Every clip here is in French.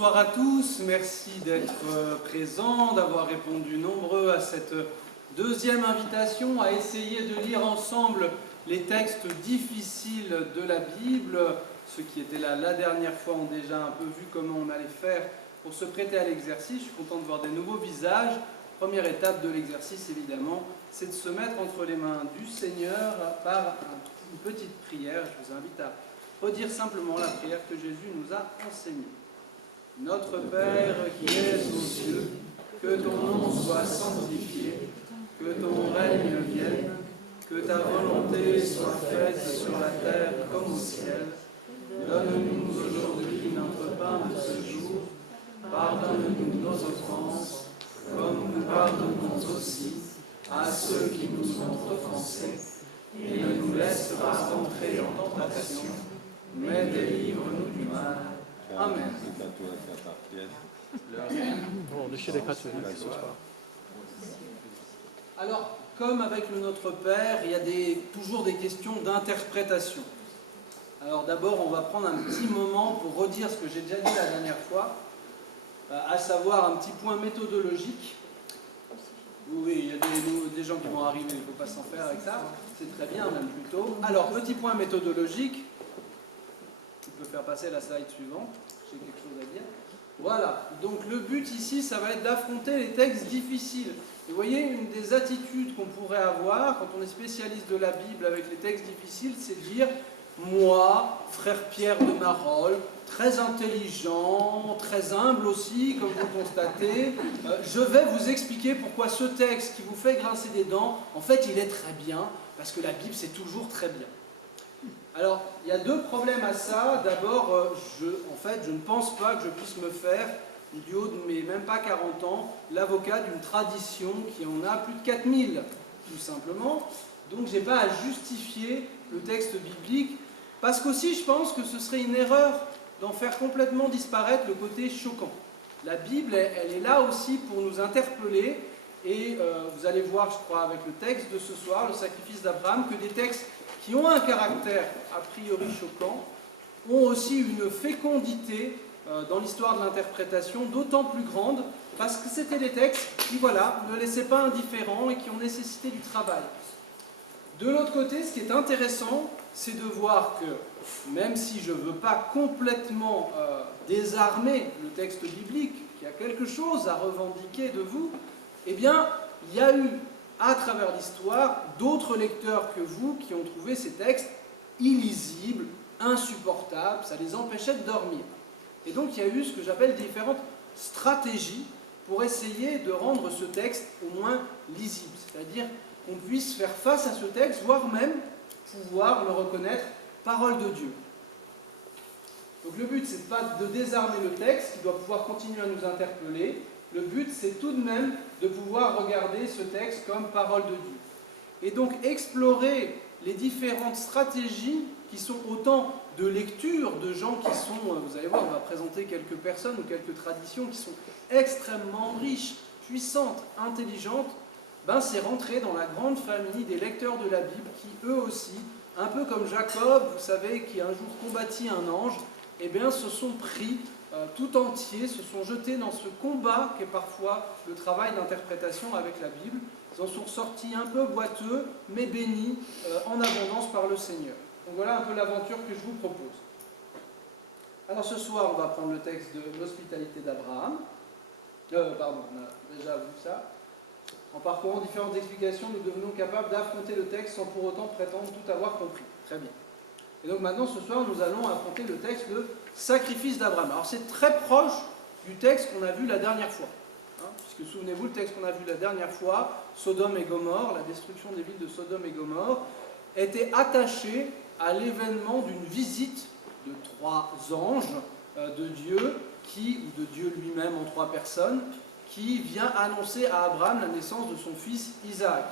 bonsoir à tous, merci d'être présents, d'avoir répondu nombreux à cette deuxième invitation à essayer de lire ensemble les textes difficiles de la Bible. Ceux qui étaient là la dernière fois ont déjà un peu vu comment on allait faire pour se prêter à l'exercice. Je suis content de voir des nouveaux visages. Première étape de l'exercice, évidemment, c'est de se mettre entre les mains du Seigneur par une petite prière. Je vous invite à redire simplement la prière que Jésus nous a enseignée. Notre Père qui es aux cieux, que ton nom soit sanctifié, que ton règne vienne, que ta volonté soit faite sur la terre comme au ciel. Donne-nous aujourd'hui notre pain de ce jour. Pardonne-nous nos offenses, comme nous pardonnons aussi à ceux qui nous ont offensés. Et ne nous laisse pas entrer en tentation, mais délivre-nous du mal. Amen. Alors, comme avec le Notre Père, il y a toujours des questions d'interprétation. Alors d'abord, on va prendre un petit moment pour redire ce que j'ai déjà dit la dernière fois, à savoir un petit point méthodologique. Oui, il y a des gens qui vont arriver, il ne faut pas s'en faire avec ça, c'est très bien, même plutôt. Alors, petit point méthodologique, tu peux faire passer la slide suivante, j'ai quelque chose à dire. Voilà, donc le but ici, ça va être d'affronter les textes difficiles. Et vous voyez, une des attitudes qu'on pourrait avoir quand on est spécialiste de la Bible avec les textes difficiles, c'est de dire « Moi, frère Pierre de Marolles, très intelligent, très humble aussi, comme vous le constatez, je vais vous expliquer pourquoi ce texte qui vous fait grincer des dents, en fait, il est très bien, parce que la Bible, c'est toujours très bien. » Alors, il y a deux problèmes à ça. D'abord, je ne pense pas que je puisse me faire, du haut de mes même pas 40 ans, l'avocat d'une tradition qui en a plus de 4000, tout simplement. Donc, je n'ai pas à justifier le texte biblique, parce qu'aussi, je pense que ce serait une erreur d'en faire complètement disparaître le côté choquant. La Bible, elle est là aussi pour nous interpeller, et vous allez voir, je crois, avec le texte de ce soir, le sacrifice d'Abraham, que des textes qui ont un caractère a priori choquant, ont aussi une fécondité dans l'histoire de l'interprétation d'autant plus grande, parce que c'était des textes qui, voilà, ne laissaient pas indifférents et qui ont nécessité du travail. De l'autre côté, ce qui est intéressant, c'est de voir que, même si je ne veux pas complètement désarmer le texte biblique, qui a quelque chose à revendiquer de vous, eh bien, il y a eu, à travers l'histoire, d'autres lecteurs que vous qui ont trouvé ces textes illisibles, insupportables, ça les empêchait de dormir. Et donc, il y a eu ce que j'appelle différentes stratégies pour essayer de rendre ce texte au moins lisible, c'est-à-dire qu'on puisse faire face à ce texte, voire même pouvoir le reconnaître parole de Dieu. Donc le but, c'est pas de désarmer le texte, qui doit pouvoir continuer à nous interpeller. Le but, c'est tout de même de pouvoir regarder ce texte comme parole de Dieu. Et donc explorer les différentes stratégies qui sont autant de lecture de gens qui sont, vous allez voir, on va présenter quelques personnes ou quelques traditions qui sont extrêmement riches, puissantes, intelligentes. Ben, c'est rentrer dans la grande famille des lecteurs de la Bible qui, eux aussi, un peu comme Jacob, vous savez, qui un jour combattit un ange, eh bien, se sont pris tout entiers, se sont jetés dans ce combat qui est parfois le travail d'interprétation avec la Bible. Ils en sont sortis un peu boiteux, mais bénis en abondance par le Seigneur. Donc voilà un peu l'aventure que je vous propose. Alors ce soir, on va prendre le texte de l'hospitalité d'Abraham. Pardon, on a déjà vu ça. En parcourant différentes explications, nous devenons capables d'affronter le texte sans pour autant prétendre tout avoir compris. Très bien. Et donc maintenant, ce soir, nous allons affronter le texte de sacrifice d'Abraham. Alors c'est très proche du texte qu'on a vu la dernière fois. Puisque souvenez-vous, le texte qu'on a vu la dernière fois, Sodome et Gomorrhe, la destruction des villes de Sodome et Gomorrhe, était attaché à l'événement d'une visite de 3 anges de Dieu, ou de Dieu lui-même en 3 personnes, qui vient annoncer à Abraham la naissance de son fils Isaac.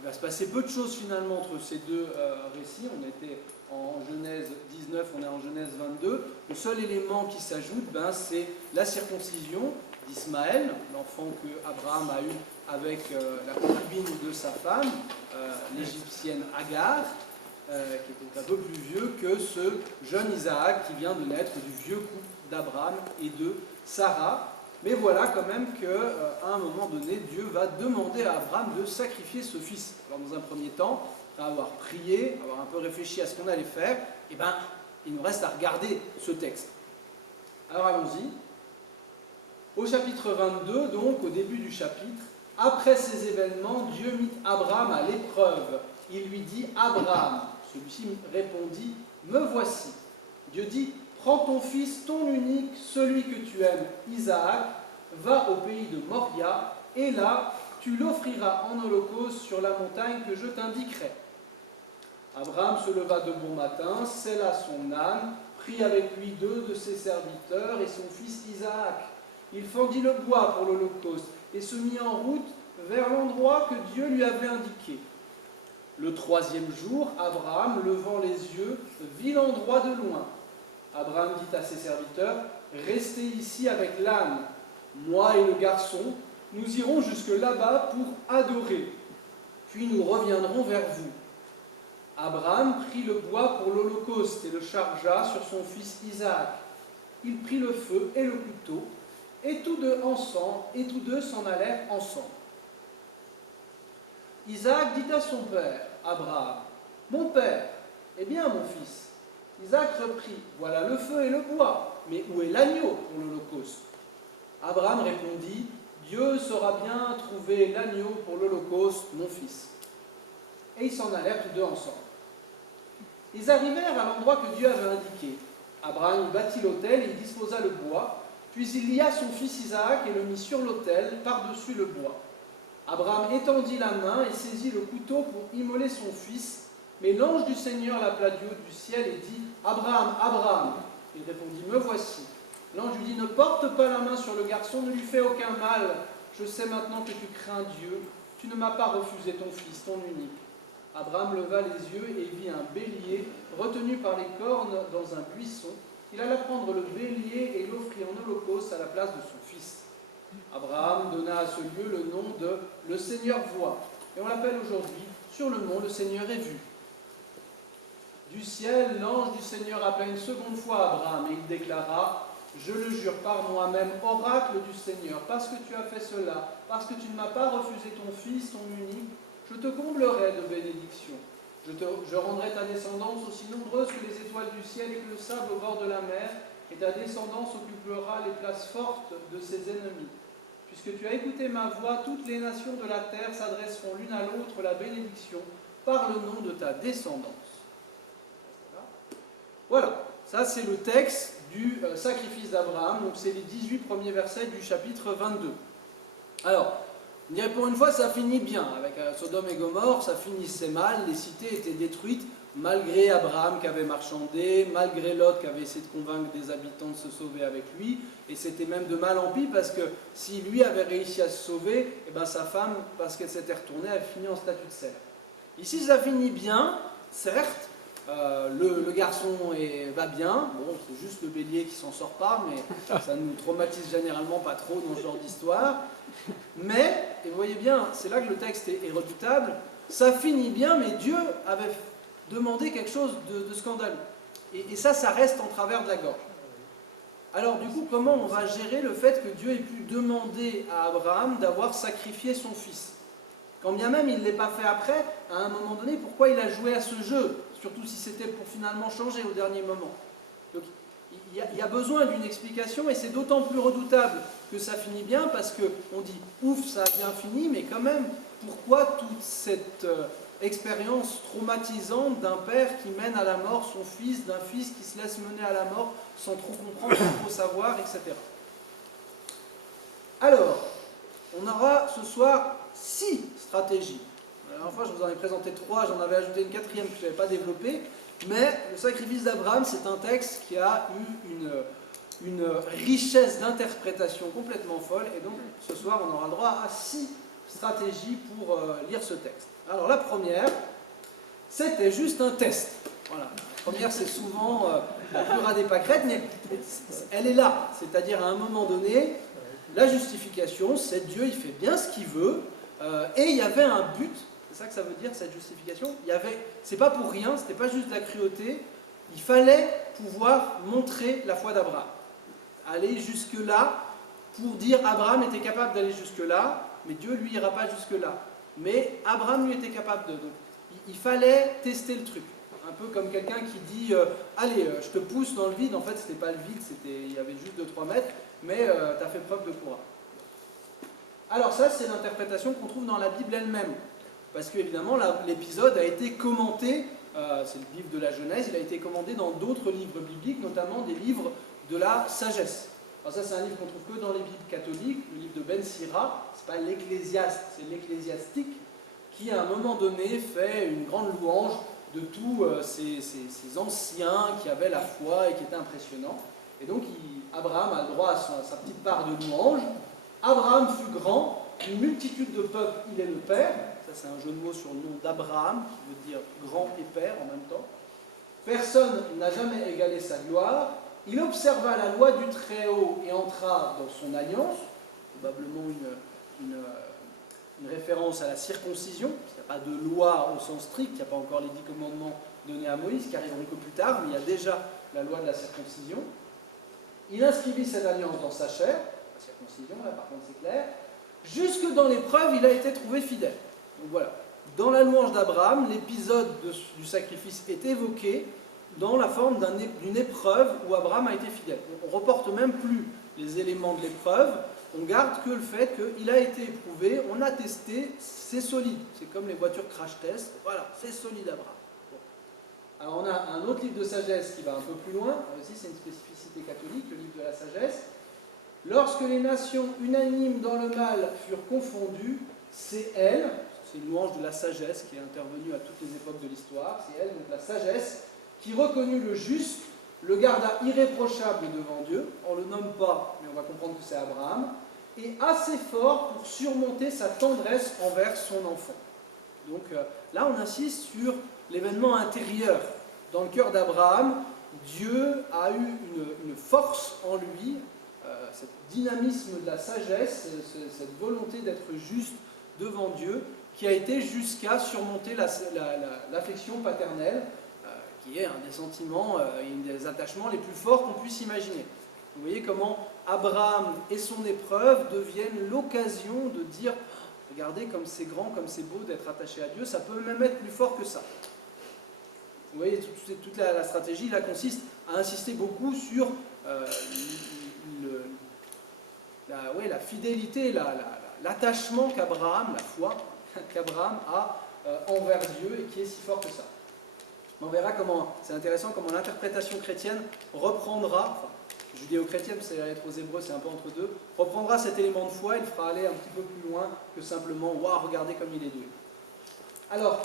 Il va se passer peu de choses finalement entre ces deux récits. On était en Genèse 19, on est en Genèse 22. Le seul élément qui s'ajoute, c'est la circoncision d'Ismaël, l'enfant que Abraham a eu avec la concubine de sa femme, l'égyptienne Agar. qui était un peu plus vieux que ce jeune Isaac qui vient de naître du vieux couple d'Abraham et de Sarah. Mais voilà quand même qu'à un moment donné, Dieu va demander à Abraham de sacrifier ce fils. Alors dans un premier temps, après avoir prié, avoir un peu réfléchi à ce qu'on allait faire, eh ben, il nous reste à regarder ce texte. Alors allons-y. Au chapitre 22, donc au début du chapitre, après ces événements, Dieu mit Abraham à l'épreuve. Il lui dit « Abraham ». Celui-ci répondit « Me voici ». Dieu dit « Prends ton fils, ton unique, celui que tu aimes, Isaac, va au pays de Moria, et là, tu l'offriras en holocauste sur la montagne que je t'indiquerai. » Abraham se leva de bon matin, sella son âne, prit avec lui 2 de ses serviteurs et son fils Isaac. Il fendit le bois pour l'holocauste et se mit en route vers l'endroit que Dieu lui avait indiqué. Le 3e jour, Abraham, levant les yeux, vit l'endroit de loin. Abraham dit à ses serviteurs, « Restez ici avec l'âne. Moi et le garçon, nous irons jusque là-bas pour adorer. Puis nous reviendrons vers vous. » Abraham prit le bois pour l'holocauste et le chargea sur son fils Isaac. Il prit le feu et le couteau, et tous deux s'en allèrent ensemble. Isaac dit à son père, Abraham, « Mon père, eh bien mon fils. » Isaac reprit, « Voilà le feu et le bois, mais où est l'agneau pour l'holocauste » Abraham répondit, « Dieu saura bien trouver l'agneau pour l'holocauste, mon fils. » Et ils s'en allèrent tous deux ensemble. Ils arrivèrent à l'endroit que Dieu avait indiqué. Abraham y bâtit l'autel et y disposa le bois, puis il lia son fils Isaac et le mit sur l'autel, par-dessus le bois. Abraham étendit la main et saisit le couteau pour immoler son fils, mais l'ange du Seigneur l'appela du haut du ciel et dit « Abraham, Abraham !» Il répondit « Me voici !» L'ange lui dit « Ne porte pas la main sur le garçon, ne lui fais aucun mal. Je sais maintenant que tu crains Dieu. Tu ne m'as pas refusé ton fils, ton unique. » Abraham leva les yeux et vit un bélier retenu par les cornes dans un buisson. Il alla prendre le bélier et l'offrit en holocauste à la place de son fils. Abraham donna à ce lieu le nom de « Le Seigneur voit », et on l'appelle aujourd'hui sur le mont « Le Seigneur est vu ». Du ciel, l'ange du Seigneur appela une seconde fois Abraham et il déclara « Je le jure par moi-même, oracle du Seigneur, parce que tu as fait cela, parce que tu ne m'as pas refusé ton fils, ton unique, je te comblerai de bénédictions. Je rendrai ta descendance aussi nombreuse que les étoiles du ciel et que le sable au bord de la mer, et ta descendance occupera les places fortes de ses ennemis. Puisque tu as écouté ma voix, toutes les nations de la terre s'adresseront l'une à l'autre la bénédiction par le nom de ta descendance. » Voilà, ça c'est le texte du sacrifice d'Abraham, donc c'est les 18 premiers versets du chapitre 22. Alors, on dirait pour une fois ça finit bien, avec Sodome et Gomorrhe, ça finissait mal, les cités étaient détruites, malgré Abraham qui avait marchandé, malgré Lot qui avait essayé de convaincre des habitants de se sauver avec lui, et c'était même de mal en pis parce que si lui avait réussi à se sauver, et ben sa femme, parce qu'elle s'était retournée, elle finit en statut de serf. Ici ça finit bien, certes, le garçon va bien, bon, c'est juste le bélier qui s'en sort pas, mais ça ne nous traumatise généralement pas trop dans ce genre d'histoire. Mais, et vous voyez bien, c'est là que le texte est redoutable, ça finit bien, mais Dieu avait demandé quelque chose de scandaleux. Et ça reste en travers de la gorge. Alors du coup, comment on va gérer le fait que Dieu ait pu demander à Abraham d'avoir sacrifié son fils? Quand bien même il ne l'ait pas fait après, à un moment donné, pourquoi il a joué à ce jeu? Surtout si c'était pour finalement changer au dernier moment. Donc il y a besoin d'une explication et c'est d'autant plus redoutable que ça finit bien parce qu'on dit « ouf, ça a bien fini », mais quand même, pourquoi toute cette expérience traumatisante d'un père qui mène à la mort son fils, d'un fils qui se laisse mener à la mort sans trop comprendre, sans trop savoir, etc. Alors, on aura ce soir 6 stratégies. La dernière fois, je vous en ai présenté 3, j'en avais ajouté une 4e que je n'avais pas développée, mais le sacrifice d'Abraham, c'est un texte qui a eu une richesse d'interprétation complètement folle, et donc ce soir, on aura le droit à 6 stratégies pour lire ce texte. Alors la première, c'était juste un test. Voilà. La première, c'est souvent la plus ras des pâquerettes, mais elle est là. C'est-à-dire, à un moment donné, la justification, c'est Dieu, il fait bien ce qu'il veut, et il y avait un but C'est ça que ça veut dire, cette justification. C'est pas pour rien, c'était pas juste de la cruauté. Il fallait pouvoir montrer la foi d'Abraham. Aller jusque-là pour dire Abraham était capable d'aller jusque-là, mais Dieu lui ira pas jusque-là. Mais Abraham lui était capable de. Donc, il fallait tester le truc. Un peu comme quelqu'un qui dit allez, je te pousse dans le vide. En fait, c'était pas le vide, il y avait juste 2-3 mètres, mais tu as fait preuve de courage. Alors ça, c'est l'interprétation qu'on trouve dans la Bible elle-même. Parce qu'évidemment, l'épisode a été commenté, c'est le livre de la Genèse, il a été commenté dans d'autres livres bibliques, notamment des livres de la sagesse. Alors ça, c'est un livre qu'on trouve que dans les Bibles catholiques, le livre de Ben Sira, c'est pas l'Ecclésiaste, c'est l'Ecclésiastique, qui à un moment donné fait une grande louange de tous ces anciens qui avaient la foi et qui étaient impressionnants. Et donc Abraham a le droit à sa petite part de louange. Abraham fut grand, une multitude de peuples, il est le père. Ça c'est un jeu de mots sur le nom d'Abraham, qui veut dire grand et père en même temps. Personne n'a jamais égalé sa gloire. Il observa la loi du Très-Haut et entra dans son alliance, probablement une référence à la circoncision. Il n'y a pas de loi au sens strict, il n'y a pas encore les 10 commandements donnés à Moïse, qui arriveront que plus tard, mais il y a déjà la loi de la circoncision. Il inscrivit cette alliance dans sa chair, la circoncision, là par contre c'est clair. Jusque dans l'épreuve, il a été trouvé fidèle. Donc voilà, dans la louange d'Abraham, l'épisode du sacrifice est évoqué dans la forme d'une épreuve où Abraham a été fidèle. On ne reporte même plus les éléments de l'épreuve, on garde que le fait qu'il a été éprouvé, on a testé, c'est solide. C'est comme les voitures crash test, voilà, c'est solide Abraham. Bon. Alors on a un autre livre de sagesse qui va un peu plus loin, aussi c'est une spécificité catholique, le livre de la sagesse. Lorsque les nations unanimes dans le mal furent confondues, c'est elle, c'est une louange de la sagesse qui est intervenue à toutes les époques de l'histoire, c'est elle, donc la sagesse, qui reconnut le juste, le garda irréprochable devant Dieu, on ne le nomme pas, mais on va comprendre que c'est Abraham, et assez fort pour surmonter sa tendresse envers son enfant. Donc là, on insiste sur l'événement intérieur. Dans le cœur d'Abraham, Dieu a eu une force en lui, ce dynamisme de la sagesse, cette volonté d'être juste devant Dieu, qui a été jusqu'à surmonter l'affection paternelle, qui est un des sentiments et des attachements les plus forts qu'on puisse imaginer. Vous voyez comment Abraham et son épreuve deviennent l'occasion de dire « Regardez comme c'est grand, comme c'est beau d'être attaché à Dieu, ça peut même être plus fort que ça. » Vous voyez, toute la stratégie là consiste à insister beaucoup sur la fidélité, l'attachement qu'Abraham, la foi qu'Abraham a envers Dieu et qui est si fort que ça. On verra comment, c'est intéressant comment l'interprétation chrétienne reprendra, judéo-chrétienne, c'est la lettre aux Hébreux, c'est un peu entre deux, reprendra cet élément de foi et le fera aller un petit peu plus loin que simplement « Waouh, regardez comme il est doué ». Alors,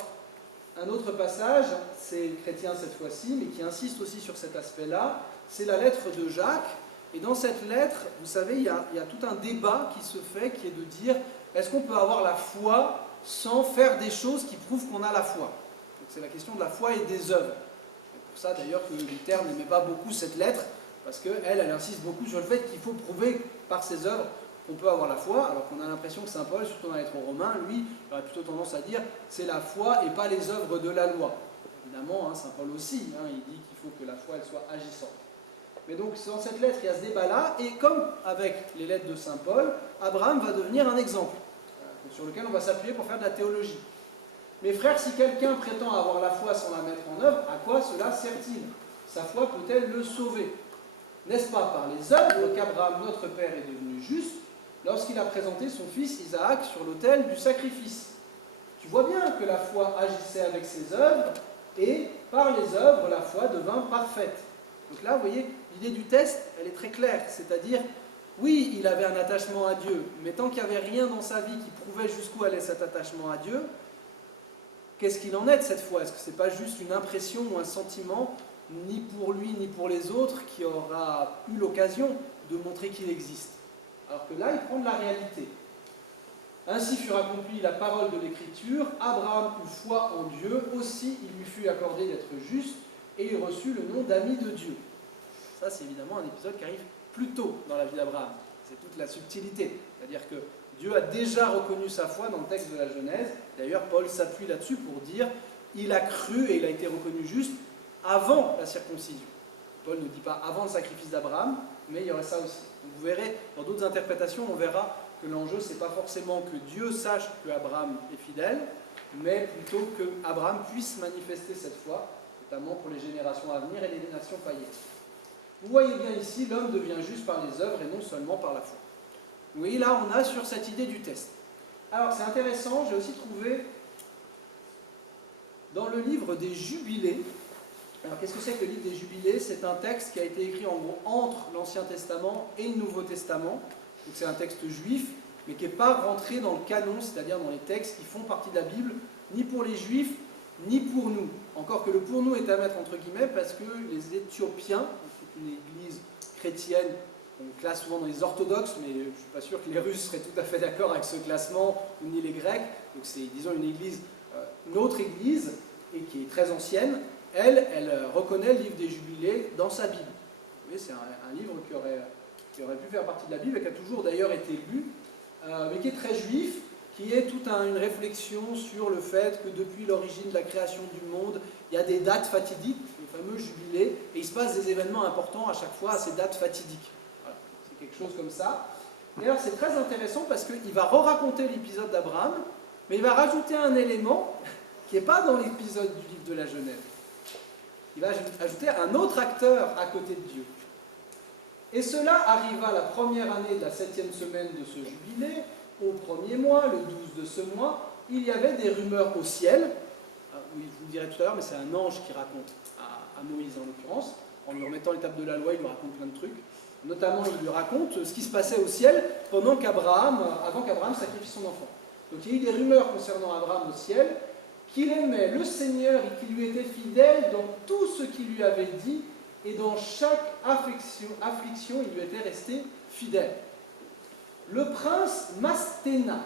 un autre passage, c'est chrétien cette fois-ci, mais qui insiste aussi sur cet aspect-là, c'est la lettre de Jacques. Et dans cette lettre, vous savez, il y a tout un débat qui se fait, qui est de dire est-ce qu'on peut avoir la foi sans faire des choses qui prouvent qu'on a la foi? C'est la question de la foi et des œuvres. C'est pour ça d'ailleurs que Luther n'aimait pas beaucoup cette lettre, parce qu'elle insiste beaucoup sur le fait qu'il faut prouver par ses œuvres qu'on peut avoir la foi, alors qu'on a l'impression que Saint Paul, surtout dans la lettre aux Romains, lui, il aurait plutôt tendance à dire c'est la foi et pas les œuvres de la loi. Évidemment, Saint Paul aussi, il dit qu'il faut que la foi elle soit agissante. Mais donc dans cette lettre, il y a ce débat-là, et comme avec les lettres de Saint Paul, Abraham va devenir un exemple, sur lequel on va s'appuyer pour faire de la théologie. Mes frères, si quelqu'un prétend avoir la foi sans la mettre en œuvre, à quoi cela sert-il? Sa foi peut-elle le sauver? N'est-ce pas par les œuvres qu'Abraham, notre père, est devenu juste, lorsqu'il a présenté son fils Isaac sur l'autel du sacrifice? Tu vois bien que la foi agissait avec ses œuvres, et par les œuvres, la foi devint parfaite. Donc là, vous voyez, l'idée du test, elle est très claire, c'est-à-dire, oui, il avait un attachement à Dieu, mais tant qu'il n'y avait rien dans sa vie qui prouvait jusqu'où allait cet attachement à Dieu, qu'est-ce qu'il en est de cette foi? Est-ce que ce n'est pas juste une impression ou un sentiment, ni pour lui ni pour les autres, qui aura eu l'occasion de montrer qu'il existe? Alors que là, il prend de la réalité. Ainsi fut accomplie la parole de l'Écriture, Abraham eut foi en Dieu, aussi il lui fut accordé d'être juste, et il reçut le nom d'ami de Dieu. Ça, c'est évidemment un épisode qui arrive plus tôt dans la vie d'Abraham. C'est toute la subtilité. C'est-à-dire que Dieu a déjà reconnu sa foi dans le texte de la Genèse. D'ailleurs, Paul s'appuie là-dessus pour dire il a cru et il a été reconnu juste avant la circoncision. Paul ne dit pas avant le sacrifice d'Abraham, mais il y aurait ça aussi. Donc vous verrez, dans d'autres interprétations, on verra que l'enjeu, ce n'est pas forcément que Dieu sache qu'Abraham est fidèle, mais plutôt qu'Abraham puisse manifester cette foi, notamment pour les générations à venir et les nations païennes. Vous voyez bien ici, l'homme devient juste par les œuvres et non seulement par la foi. Vous voyez, là, on a sur cette idée du test. Alors, c'est intéressant, j'ai aussi trouvé dans le livre des Jubilés. Alors, qu'est-ce que c'est que le livre des Jubilés? C'est un texte qui a été écrit en gros entre l'Ancien Testament et le Nouveau Testament. Donc, c'est un texte juif, mais qui n'est pas rentré dans le canon, c'est-à-dire dans les textes qui font partie de la Bible, ni pour les Juifs, ni pour nous. Encore que le pour nous est à mettre entre guillemets, parce que les Éthiopiens, c'est une église chrétienne, on classe souvent dans les orthodoxes, mais je ne suis pas sûr que les Russes seraient tout à fait d'accord avec ce classement, ni les Grecs. Donc c'est, disons, une église, une autre église, et qui est très ancienne. Elle reconnaît le livre des Jubilés dans sa Bible. Vous voyez, c'est un livre qui aurait pu faire partie de la Bible, et qui a toujours d'ailleurs été lu, mais qui est très juif, qui est toute une réflexion sur le fait que depuis l'origine de la création du monde, il y a des dates fatidiques, le fameux jubilé, et il se passe des événements importants à chaque fois à ces dates fatidiques. Voilà. C'est quelque chose comme ça. D'ailleurs, c'est très intéressant parce qu'il va re-raconter l'épisode d'Abraham, mais il va rajouter un élément qui n'est pas dans l'épisode du livre de la Genèse. Il va ajouter un autre acteur à côté de Dieu. Et cela arriva la première année de la 7e semaine de ce jubilé, au premier mois, le 12 de ce mois, il y avait des rumeurs au ciel. Oui, je vous le dirai tout à l'heure, mais c'est un ange qui raconte à Moïse en l'occurrence. En lui remettant l'étape de la loi, il lui raconte plein de trucs. Notamment, il lui raconte ce qui se passait au ciel avant qu'Abraham sacrifie son enfant. Donc il y a eu des rumeurs concernant Abraham au ciel, qu'il aimait le Seigneur et qu'il lui était fidèle dans tout ce qu'il lui avait dit, et dans chaque affliction, il lui était resté fidèle. Le prince Mastéma.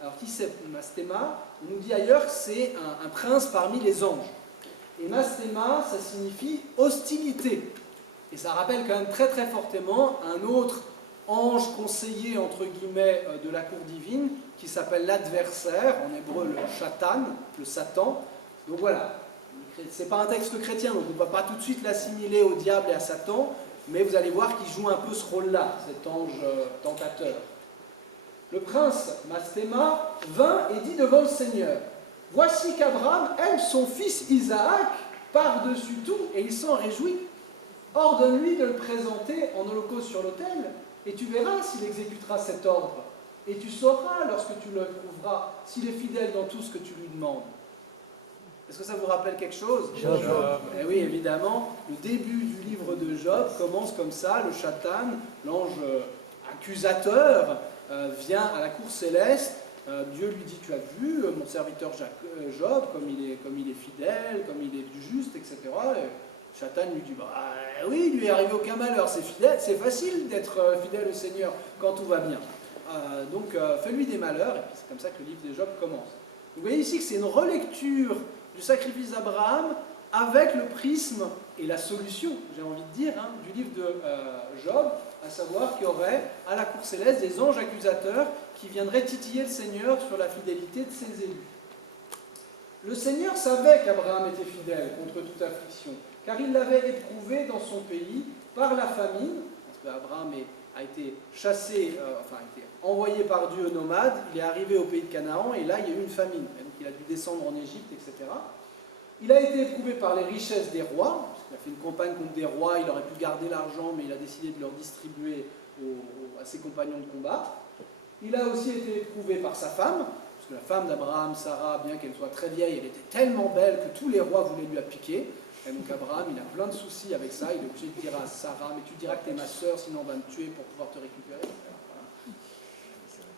Alors qui c'est Mastéma? On nous dit ailleurs que c'est un prince parmi les anges. Et Mastéma, ça signifie hostilité. Et ça rappelle quand même très très fortement un autre ange conseiller, entre guillemets, de la cour divine, qui s'appelle l'adversaire, en hébreu le Shatan, le Satan. Donc voilà, c'est pas un texte chrétien, donc on ne va pas tout de suite l'assimiler au diable et à Satan, mais vous allez voir qu'il joue un peu ce rôle-là, cet ange tentateur. Le prince Mastéma vint et dit devant le Seigneur, « Voici qu'Abraham aime son fils Isaac par-dessus tout, et il s'en réjouit. Ordonne-lui de le présenter en holocauste sur l'autel, et tu verras s'il exécutera cet ordre. Et tu sauras, lorsque tu le prouveras, s'il est fidèle dans tout ce que tu lui demandes. » Est-ce que ça vous rappelle quelque chose? Job. Eh oui, évidemment. Le début du livre de Job commence comme ça. Le Shatan, l'ange accusateur, vient à la cour céleste. Dieu lui dit, tu as vu mon serviteur Job, comme il est fidèle, comme il est juste, etc. Et Shatan lui dit, bah oui, il lui est arrivé aucun malheur. C'est facile d'être fidèle au Seigneur quand tout va bien. Donc fais-lui des malheurs. Et puis c'est comme ça que le livre de Job commence. Vous voyez ici que c'est une relecture du sacrifice d'Abraham avec le prisme et la solution, j'ai envie de dire, du livre de Job, à savoir qu'il y aurait à la cour céleste des anges accusateurs qui viendraient titiller le Seigneur sur la fidélité de ses élus. Le Seigneur savait qu'Abraham était fidèle contre toute affliction, car il l'avait éprouvé dans son pays par la famine, parce qu'Abraham a été chassé, a été envoyé par Dieu nomade, il est arrivé au pays de Canaan, et là il y a eu une famine, et donc il a dû descendre en Égypte, etc. Il a été éprouvé par les richesses des rois, parce qu'il a fait une campagne contre des rois, il aurait pu garder l'argent, mais il a décidé de leur distribuer à ses compagnons de combat. Il a aussi été éprouvé par sa femme, parce que la femme d'Abraham, Sarah, bien qu'elle soit très vieille, elle était tellement belle que tous les rois voulaient lui appliquer. Et donc Abraham, il a plein de soucis avec ça, il est obligé de dire à Sarah, mais tu diras que tu es ma sœur, sinon on va me tuer pour pouvoir te récupérer.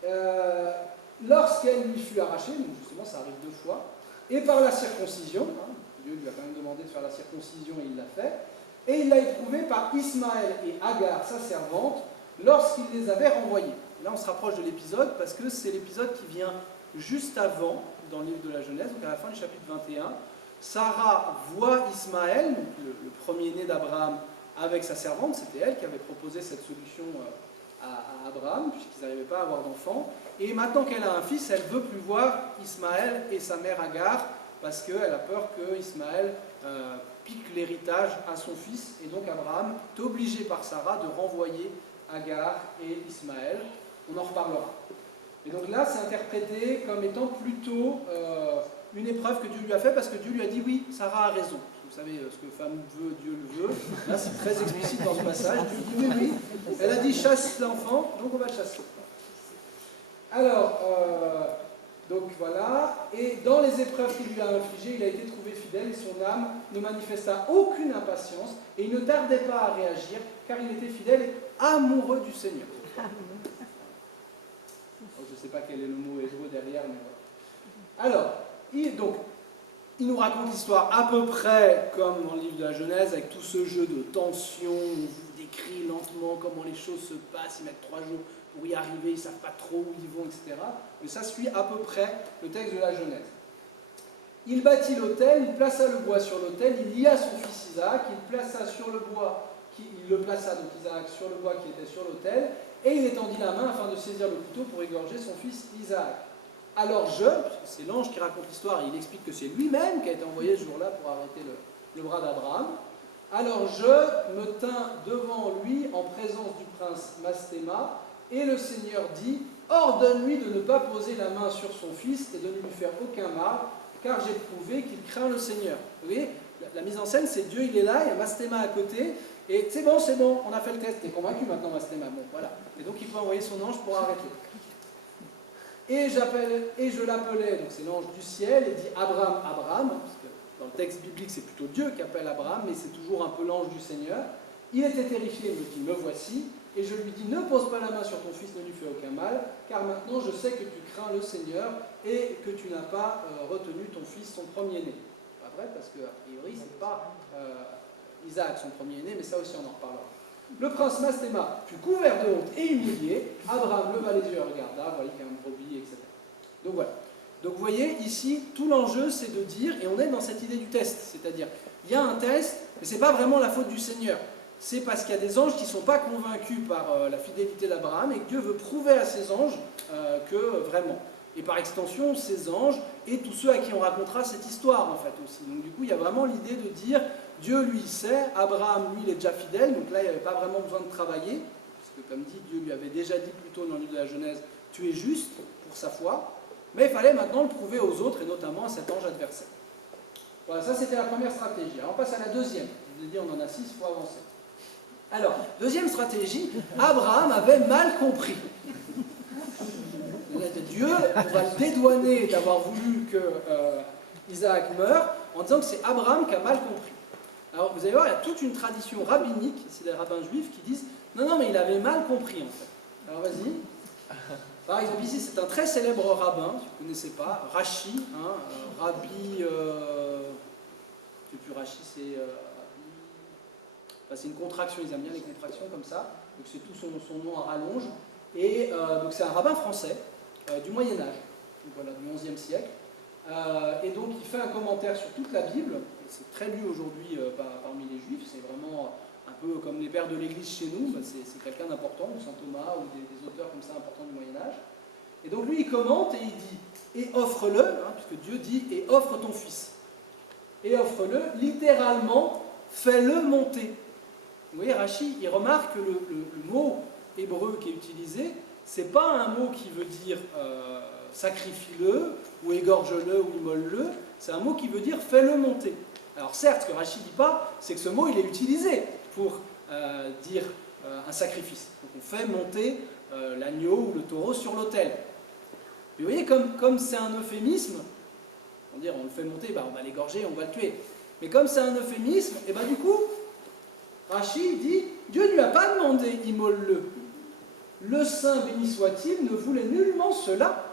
Voilà. Lorsqu'elle lui fut arrachée, donc justement ça arrive 2 fois, et par la circoncision, Dieu lui a quand même demandé de faire la circoncision et il l'a fait, et il l'a éprouvé par Ismaël et Agar, sa servante, lorsqu'il les avait renvoyés. Là on se rapproche de l'épisode parce que c'est l'épisode qui vient juste avant, dans le livre de la Genèse, donc à la fin du chapitre 21, Sarah voit Ismaël, donc le premier-né d'Abraham, avec sa servante, c'était elle qui avait proposé cette solution à Abraham, puisqu'ils n'arrivaient pas à avoir d'enfant. Et maintenant qu'elle a un fils, elle ne veut plus voir Ismaël et sa mère Agar, parce qu'elle a peur que Ismaël pique l'héritage à son fils. Et donc Abraham est obligé par Sarah de renvoyer Agar et Ismaël. On en reparlera. Et donc là, c'est interprété comme étant plutôt une épreuve que Dieu lui a fait, parce que Dieu lui a dit oui, Sarah a raison. Vous savez, ce que femme veut, Dieu le veut. Là, c'est très explicite dans ce passage. Dieu dit oui, oui. Elle a dit chasse l'enfant, donc on va le chasser. Alors, donc voilà. Et dans les épreuves qu'il lui a infligées, il a été trouvé fidèle et son âme ne manifesta aucune impatience et il ne tardait pas à réagir car il était fidèle et amoureux du Seigneur. Je ne sais pas quel est le mot hébreu derrière, mais voilà. Alors, il nous raconte l'histoire à peu près comme dans le livre de la Genèse, avec tout ce jeu de tension, on vous décrit lentement comment les choses se passent, ils mettent 3 jours pour y arriver, ils ne savent pas trop où ils vont, etc. Mais ça suit à peu près le texte de la Genèse. Il bâtit l'autel, il plaça le bois sur l'autel, il lia son fils Isaac, il plaça sur le bois, il le plaça donc Isaac sur le bois qui était sur l'autel, et il étendit la main afin de saisir le couteau pour égorger son fils Isaac. Alors c'est l'ange qui raconte l'histoire, et il explique que c'est lui-même qui a été envoyé ce jour-là pour arrêter le bras d'Abraham. Alors je me tins devant lui en présence du prince Mastéma, et le Seigneur dit, ordonne-lui de ne pas poser la main sur son fils et de ne lui faire aucun mal, car j'ai prouvé qu'il craint le Seigneur. Vous voyez, la mise en scène, c'est Dieu, il est là, il y a Mastéma à côté, et c'est bon, on a fait le test, t'es convaincu maintenant Mastéma, bon, voilà. Et donc il peut envoyer son ange pour arrêter. Et je l'appelais, donc c'est l'ange du ciel, et dit Abraham, Abraham, parce que dans le texte biblique c'est plutôt Dieu qui appelle Abraham, mais c'est toujours un peu l'ange du Seigneur. Il était terrifié, il me dit, me voici, et je lui dis, ne pose pas la main sur ton fils, ne lui fais aucun mal, car maintenant je sais que tu crains le Seigneur, et que tu n'as pas retenu ton fils, son premier-né. Pas vrai, parce qu'a priori c'est pas Isaac son premier-né, mais ça aussi on en reparlera. Le prince Mastéma fut couvert de honte et humilié. Abraham leva les yeux et regarda, voilà qu'il y a un brebis, etc. Donc voilà. Donc vous voyez, ici, tout l'enjeu c'est de dire, et on est dans cette idée du test, c'est-à-dire, il y a un test, mais ce n'est pas vraiment la faute du Seigneur. C'est parce qu'il y a des anges qui ne sont pas convaincus par la fidélité d'Abraham, et que Dieu veut prouver à ces anges que vraiment. Et par extension, ces anges, et tous ceux à qui on racontera cette histoire, en fait, aussi. Donc du coup, il y a vraiment l'idée de dire, Dieu, lui, il sait, Abraham, lui, il est déjà fidèle, donc là, il n'y avait pas vraiment besoin de travailler, parce que comme dit, Dieu lui avait déjà dit plus tôt dans le livre de la Genèse, tu es juste pour sa foi, mais il fallait maintenant le prouver aux autres, et notamment à cet ange adversaire. Voilà, ça c'était la première stratégie. Alors on passe à la deuxième. Je vous ai dit, on en a 6, il faut avancer. Alors, deuxième stratégie, Abraham avait mal compris. Dieu, on va le dédouaner d'avoir voulu que Isaac meure, en disant que c'est Abraham qui a mal compris. Alors vous allez voir, il y a toute une tradition rabbinique, c'est des rabbins juifs qui disent non, mais il avait mal compris en fait. Alors vas-y. Par exemple, ici c'est un très célèbre rabbin, si vous ne connaissez pas, Rashi, Rabbi. Je ne sais plus, Rashi c'est. C'est une contraction, ils aiment bien les contractions comme ça, donc c'est tout son nom à rallonge. Et donc c'est un rabbin français du Moyen-Âge, voilà, du XIe siècle. Et donc il fait un commentaire sur toute la Bible, c'est très lu aujourd'hui parmi les Juifs, c'est vraiment un peu comme les pères de l'Église chez nous, c'est quelqu'un d'important, ou Saint Thomas, ou des auteurs comme ça importants du Moyen-Âge. Et donc lui il commente et il dit, et offre-le, puisque Dieu dit, et offre ton fils. Et offre-le, littéralement, fais-le monter. Vous voyez, Rashi, il remarque que le mot hébreu qui est utilisé, c'est pas un mot qui veut dire sacrifie-le, ou égorge-le, ou immole-le, c'est un mot qui veut dire fais-le monter. Alors certes, ce que Rashi ne dit pas, c'est que ce mot, il est utilisé pour dire un sacrifice. Donc on fait monter l'agneau ou le taureau sur l'autel. Mais vous voyez, comme c'est un euphémisme, on va dire on le fait monter, on va l'égorger, on va le tuer. Mais comme c'est un euphémisme, et du coup, Rashi dit, Dieu ne lui a pas demandé, immole-le. Le saint béni soit-il ne voulait nullement cela,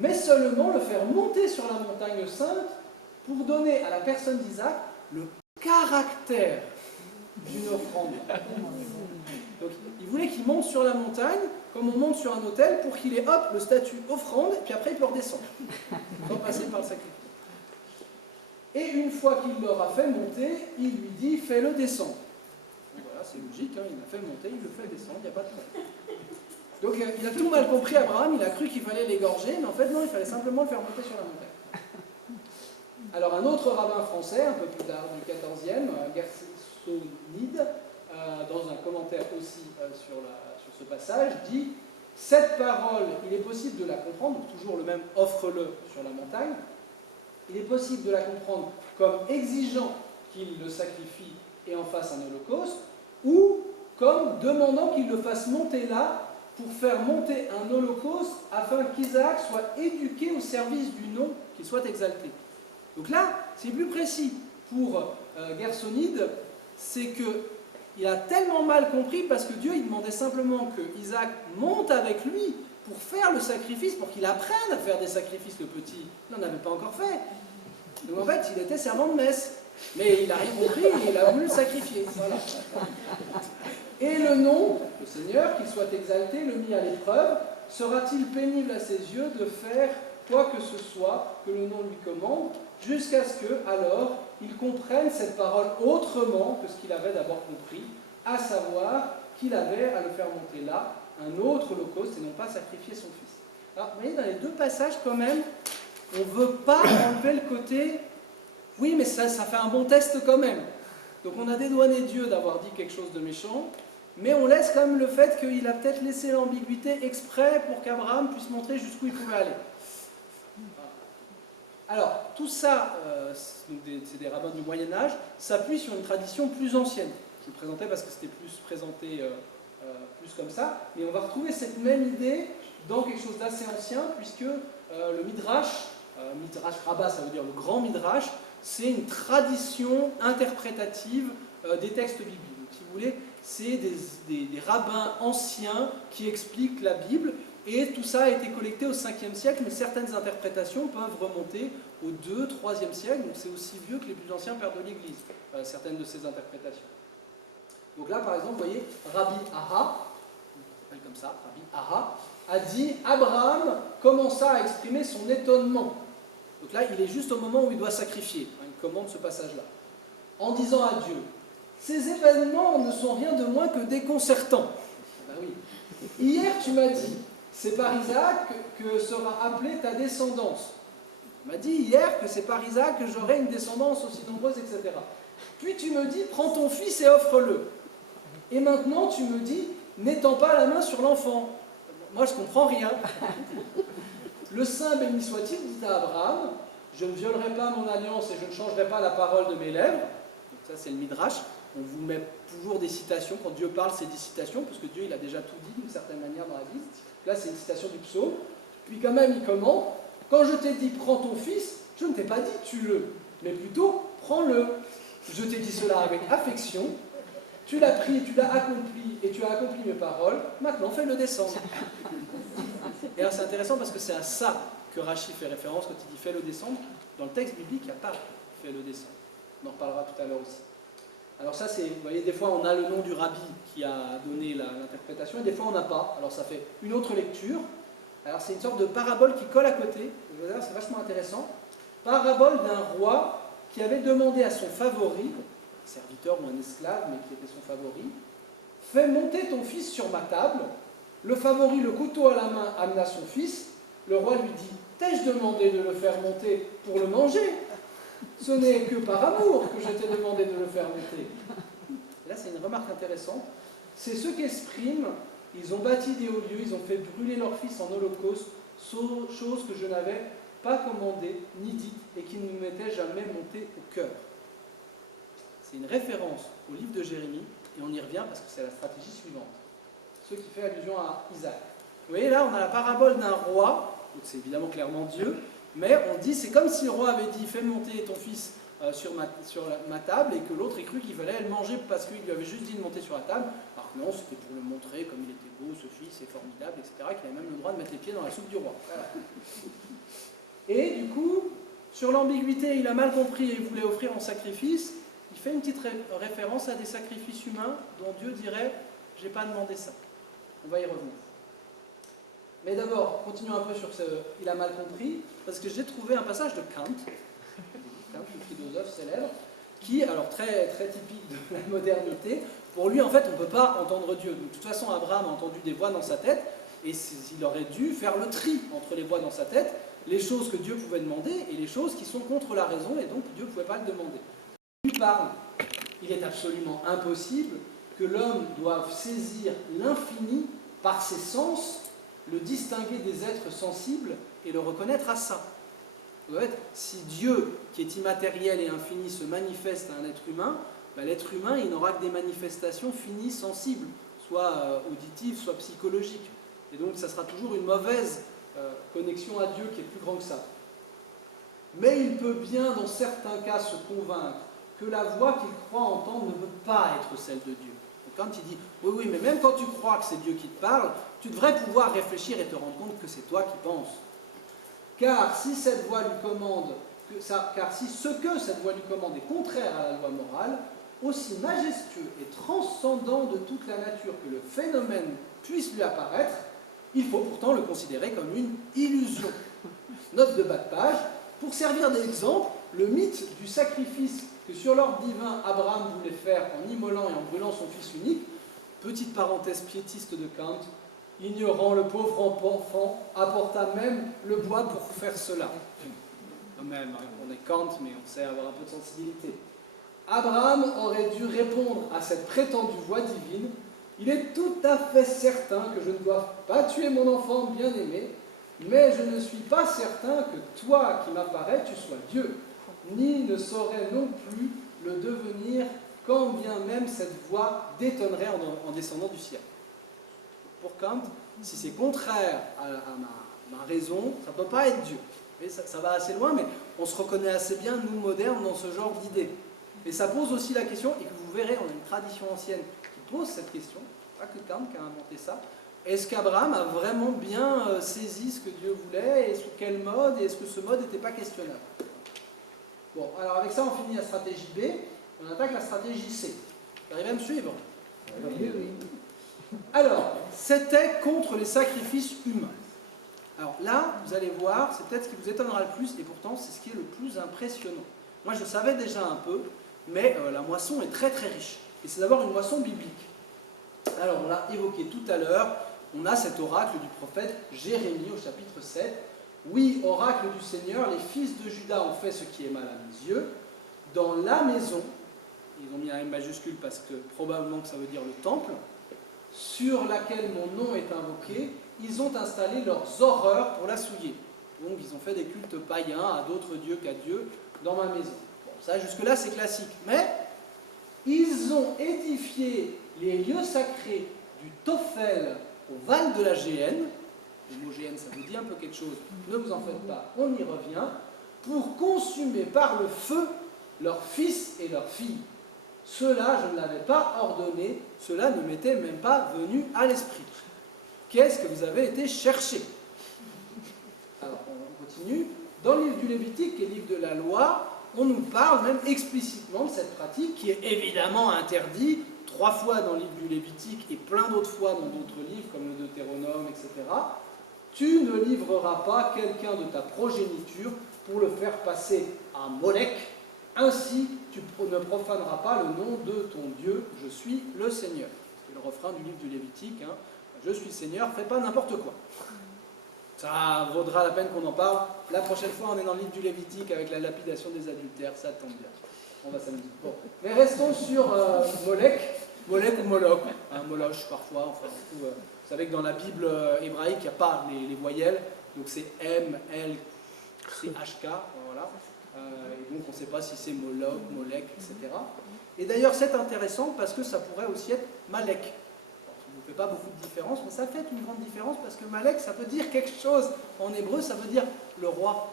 mais seulement le faire monter sur la montagne sainte pour donner à la personne d'Isaac le caractère d'une offrande. Donc il voulait qu'il monte sur la montagne, comme on monte sur un autel, pour qu'il ait le statut offrande, et puis après il peut redescendre, sans passer par le sacrifice. Et une fois qu'il l'aura fait monter, il lui dit, fais-le descendre. Voilà, c'est logique, il l'a fait monter, il le fait descendre, il n'y a pas de problème. Donc il a tout mal compris, Abraham, il a cru qu'il fallait l'égorger, mais en fait non, il fallait simplement le faire monter sur la montagne. Alors un autre rabbin français, un peu plus tard, du 14e, Gersonide, dans un commentaire aussi sur ce passage, dit « Cette parole, il est possible de la comprendre, donc toujours le même « offre-le sur la montagne », il est possible de la comprendre comme exigeant qu'il le sacrifie et en fasse un holocauste, ou comme demandant qu'il le fasse monter là pour faire monter un holocauste afin qu'Isaac soit éduqué au service du nom, qu'il soit exalté. » Donc là, c'est plus précis. Pour Gersonide, c'est qu'il a tellement mal compris parce que Dieu, il demandait simplement que Isaac monte avec lui pour faire le sacrifice, pour qu'il apprenne à faire des sacrifices, le petit. Il n'en avait pas encore fait. Donc en fait, il était servant de messe. Mais il n'a rien compris et il a voulu le sacrifier. Voilà. Et le nom, le Seigneur, qu'il soit exalté, le mit à l'épreuve, sera-t-il pénible à ses yeux de faire quoi que ce soit que le nom lui commande, jusqu'à ce que, alors, il comprenne cette parole autrement que ce qu'il avait d'abord compris, à savoir qu'il avait à le faire monter là, un autre holocauste, et non pas sacrifier son fils. Alors, vous voyez, dans les deux passages, quand même, on ne veut pas enlever le côté « oui, mais ça fait un bon test quand même ». Donc on a dédouané Dieu d'avoir dit quelque chose de méchant, mais on laisse quand même le fait qu'il a peut-être laissé l'ambiguïté exprès pour qu'Abraham puisse montrer jusqu'où il pouvait aller. Alors, tout ça, c'est des rabbins du Moyen-Âge, s'appuie sur une tradition plus ancienne. Je vous le présentais parce que c'était plus présenté plus comme ça, mais on va retrouver cette même idée dans quelque chose d'assez ancien, puisque le Midrash Rabbah, ça veut dire le grand Midrash, c'est une tradition interprétative des textes bibliques. Donc, si vous voulez, c'est des rabbins anciens qui expliquent la Bible, et tout ça a été collecté au 5e siècle, mais certaines interprétations peuvent remonter au 2e, 3e siècle, donc c'est aussi vieux que les plus anciens pères de l'Église, certaines de ces interprétations. Donc là, par exemple, vous voyez, Rabbi Aha, on s'appelle comme ça, Rabbi Aha, a dit « Abraham commença à exprimer son étonnement ». Donc là, il est juste au moment où il doit sacrifier, il commande ce passage-là, en disant à Dieu « Ces événements ne sont rien de moins que déconcertants. » Ben oui. « Hier, tu m'as dit, c'est par Isaac que sera appelée ta descendance. » Tu m'as dit hier que c'est par Isaac que j'aurai une descendance aussi nombreuse, etc. Puis tu me dis « Prends ton fils et offre-le. » Et maintenant, tu me dis « N'étends pas la main sur l'enfant. » Moi, je ne comprends rien. Le Saint béni soit-il dit à Abraham « Je ne violerai pas mon alliance et je ne changerai pas la parole de mes lèvres. » Donc ça, c'est le Midrash. On vous met toujours des citations. Quand Dieu parle, c'est des citations, parce que Dieu, il a déjà tout dit d'une certaine manière dans la Bible. Là, c'est une citation du psaume. Puis quand même, il commente « Quand je t'ai dit « Prends ton fils », je ne t'ai pas dit « Tue-le », mais plutôt « Prends-le ». Je t'ai dit cela avec affection. Tu l'as pris, tu l'as accompli, et tu as accompli mes paroles. Maintenant, fais-le descendre. Et alors, c'est intéressant parce que c'est à ça que Rachi fait référence quand il dit « Fais-le descendre ». Dans le texte biblique, il n'y a pas « Fais-le descendre ». On en reparlera tout à l'heure aussi. Alors ça, c'est, vous voyez, des fois on a le nom du rabbi qui a donné l'interprétation, et des fois on n'a pas. Alors ça fait une autre lecture. Alors c'est une sorte de parabole qui colle à côté. C'est vachement intéressant. Parabole d'un roi qui avait demandé à son favori, un serviteur ou un esclave, mais qui était son favori, « Fais monter ton fils sur ma table. » Le favori, le couteau à la main, amena son fils. Le roi lui dit « T'ai-je demandé de le faire monter pour le manger ? Ce n'est que par amour que je t'ai demandé de le faire monter. » Et là, c'est une remarque intéressante. C'est ceux qui expriment, ils ont bâti des hauts lieux, ils ont fait brûler leur fils en holocauste, chose que je n'avais pas commandée ni dite et qui ne m'était jamais montée au cœur. C'est une référence au livre de Jérémie, et on y revient parce que c'est la stratégie suivante. Ce qui fait allusion à Isaac. Vous voyez, là, on a la parabole d'un roi, donc c'est évidemment clairement Dieu, mais on dit, c'est comme si le roi avait dit « Fais monter ton fils sur ma table » et que l'autre ait cru qu'il fallait le manger parce qu'il lui avait juste dit de monter sur la table. Alors que non, c'était pour le montrer comme il était beau, ce fils est formidable, etc., qu'il avait même le droit de mettre les pieds dans la soupe du roi. Voilà. Et du coup, sur l'ambiguïté, il a mal compris et il voulait offrir en sacrifice. Il fait une petite référence à des sacrifices humains dont Dieu dirait « J'ai pas demandé ça ». On va y revenir. Mais d'abord, continuons un peu sur ce « il a mal compris », parce que j'ai trouvé un passage de Kant, le philosophe célèbre, qui, alors très, très typique de la modernité, pour lui, en fait, on ne peut pas entendre Dieu. Donc, de toute façon, Abraham a entendu des voix dans sa tête, Et il aurait dû faire le tri entre les voix dans sa tête, les choses que Dieu pouvait demander et les choses qui sont contre la raison, et donc Dieu ne pouvait pas le demander. Dieu parle. Il est absolument impossible que l'homme doive saisir l'infini par ses sens, le distinguer des êtres sensibles et le reconnaître à ça. En fait, si Dieu, qui est immatériel et infini, se manifeste à un être humain, ben, l'être humain, il n'aura que des manifestations finies, sensibles, soit auditives, soit psychologiques. Et donc, ça sera toujours une mauvaise connexion à Dieu qui est plus grand que ça. Mais il peut bien, dans certains cas, se convaincre que la voix qu'il croit entendre ne peut pas être celle de Dieu. Donc, quand il dit « Oui, oui, mais même quand tu crois que c'est Dieu qui te parle, tu devrais pouvoir réfléchir et te rendre compte que c'est toi qui penses. Car si cette voix lui commande, car si ce que cette voix lui commande est contraire à la loi morale, aussi majestueux et transcendant de toute la nature que le phénomène puisse lui apparaître, il faut pourtant le considérer comme une illusion. » Note de bas de page, pour servir d'exemple, le mythe du sacrifice que sur l'ordre divin Abraham voulait faire en immolant et en brûlant son fils unique, petite parenthèse piétiste de Kant, ignorant le pauvre enfant, apporta même le bois pour faire cela. Quand même, on est Kant, mais on sait avoir un peu de sensibilité. Abraham aurait dû répondre à cette prétendue voix divine. Il est tout à fait certain que je ne dois pas tuer mon enfant bien-aimé, mais je ne suis pas certain que toi qui m'apparais, tu sois Dieu, ni ne saurais non plus le devenir, quand bien même cette voix détonnerait en descendant du ciel. Pour Kant, si c'est contraire à ma raison, ça ne peut pas être Dieu. Et ça va assez loin, mais on se reconnaît assez bien, nous modernes, dans ce genre d'idées. Et ça pose aussi la question, et que vous verrez, on a une tradition ancienne qui pose cette question, pas que Kant qui a inventé ça, est-ce qu'Abraham a vraiment bien saisi ce que Dieu voulait, et sous quel mode, et est-ce que ce mode n'était pas questionnable? Bon, alors avec ça on finit la stratégie B, on attaque la stratégie C. Vous arrivez à me suivre? Oui. Alors, c'était contre les sacrifices humains. Alors là, vous allez voir, c'est peut-être ce qui vous étonnera le plus, et pourtant c'est ce qui est le plus impressionnant. Moi je savais déjà un peu, mais la moisson est très très riche. Et c'est d'abord une moisson biblique. Alors on l'a évoqué tout à l'heure, on a cet oracle du prophète Jérémie au chapitre 7. Oui, oracle du Seigneur, les fils de Juda ont fait ce qui est mal à mes yeux. Dans la maison, ils ont mis un M majuscule parce que probablement que ça veut dire le temple, sur laquelle mon nom est invoqué, ils ont installé leurs horreurs pour la souiller. Donc ils ont fait des cultes païens à d'autres dieux qu'à Dieu dans ma maison. Bon, ça jusque-là c'est classique. Mais ils ont édifié les lieux sacrés du Tophel au Val de la Géhenne. Le mot Géhenne, ça vous dit un peu quelque chose, ne vous en faites pas, on y revient, pour consumer par le feu leurs fils et leurs filles. Cela, je ne l'avais pas ordonné, cela ne m'était même pas venu à l'esprit. Qu'est-ce que vous avez été chercher? Alors, on continue. Dans le livre du Lévitique, qui est le livre de la loi, on nous parle même explicitement de cette pratique qui est évidemment interdite 3 fois dans le livre du Lévitique et plein d'autres fois dans d'autres livres comme le Deutéronome, etc. Tu ne livreras pas quelqu'un de ta progéniture pour le faire passer à Molech. Ainsi, tu ne profaneras pas le nom de ton Dieu, je suis le Seigneur. C'est le refrain du livre du Lévitique, hein. Je suis Seigneur, fais pas n'importe quoi. Ça vaudra la peine qu'on en parle. La prochaine fois, on est dans le livre du Lévitique avec la lapidation des adultères, ça tombe bien. On va s'amuser. Bon. Mais restons sur Molech. Molech ou Moloch, hein, Moloch parfois, enfin, vous savez que dans la Bible hébraïque, il n'y a pas les voyelles, donc c'est M, L, C, H, K, voilà. Et donc on ne sait pas si c'est Moloch, Molech, etc. Et d'ailleurs c'est intéressant parce que ça pourrait aussi être Malek. Alors, ça ne fait pas beaucoup de différence, mais ça fait une grande différence parce que Malek, ça veut dire quelque chose. En hébreu, ça veut dire le roi.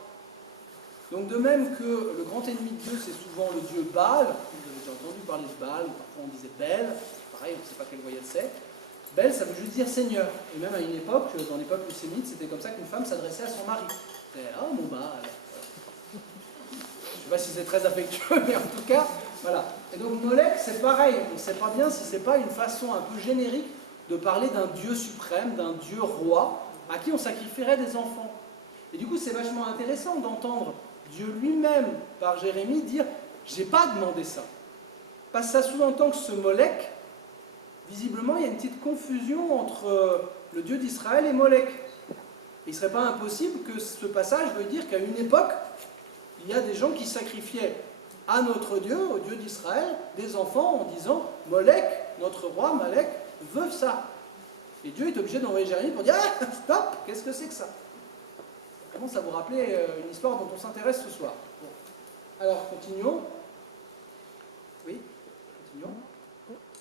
Donc de même que le grand ennemi de Dieu, c'est souvent le dieu Baal, vous avez déjà entendu parler de Baal, parfois on disait Bel, pareil, on ne sait pas quelle voyelle c'est. Bel, ça veut juste dire Seigneur. Et même à une époque, dans les peuples sémites, c'était comme ça qu'une femme s'adressait à son mari. C'était « Oh mon Baal ». Je ne sais pas si c'est très affectueux, mais en tout cas, voilà. Et donc Molech, c'est pareil, on ne sait pas bien si ce n'est pas une façon un peu générique de parler d'un dieu suprême, d'un dieu roi, à qui on sacrifierait des enfants. Et du coup, c'est vachement intéressant d'entendre Dieu lui-même, par Jérémie, dire « j'ai pas demandé ça ». Parce que ça sous-entend que ce Molech, visiblement, il y a une petite confusion entre le Dieu d'Israël et Molech. Il ne serait pas impossible que ce passage veuille dire qu'à une époque, il y a des gens qui sacrifiaient à notre Dieu, au Dieu d'Israël, des enfants en disant « Molech, notre roi, Malek, veut ça ». Et Dieu est obligé d'envoyer Jérémie pour dire « Ah, stop, qu'est-ce que c'est que ça ?» Ça commence à vous rappeler une histoire dont on s'intéresse ce soir. Bon. Alors, continuons. Oui, continuons.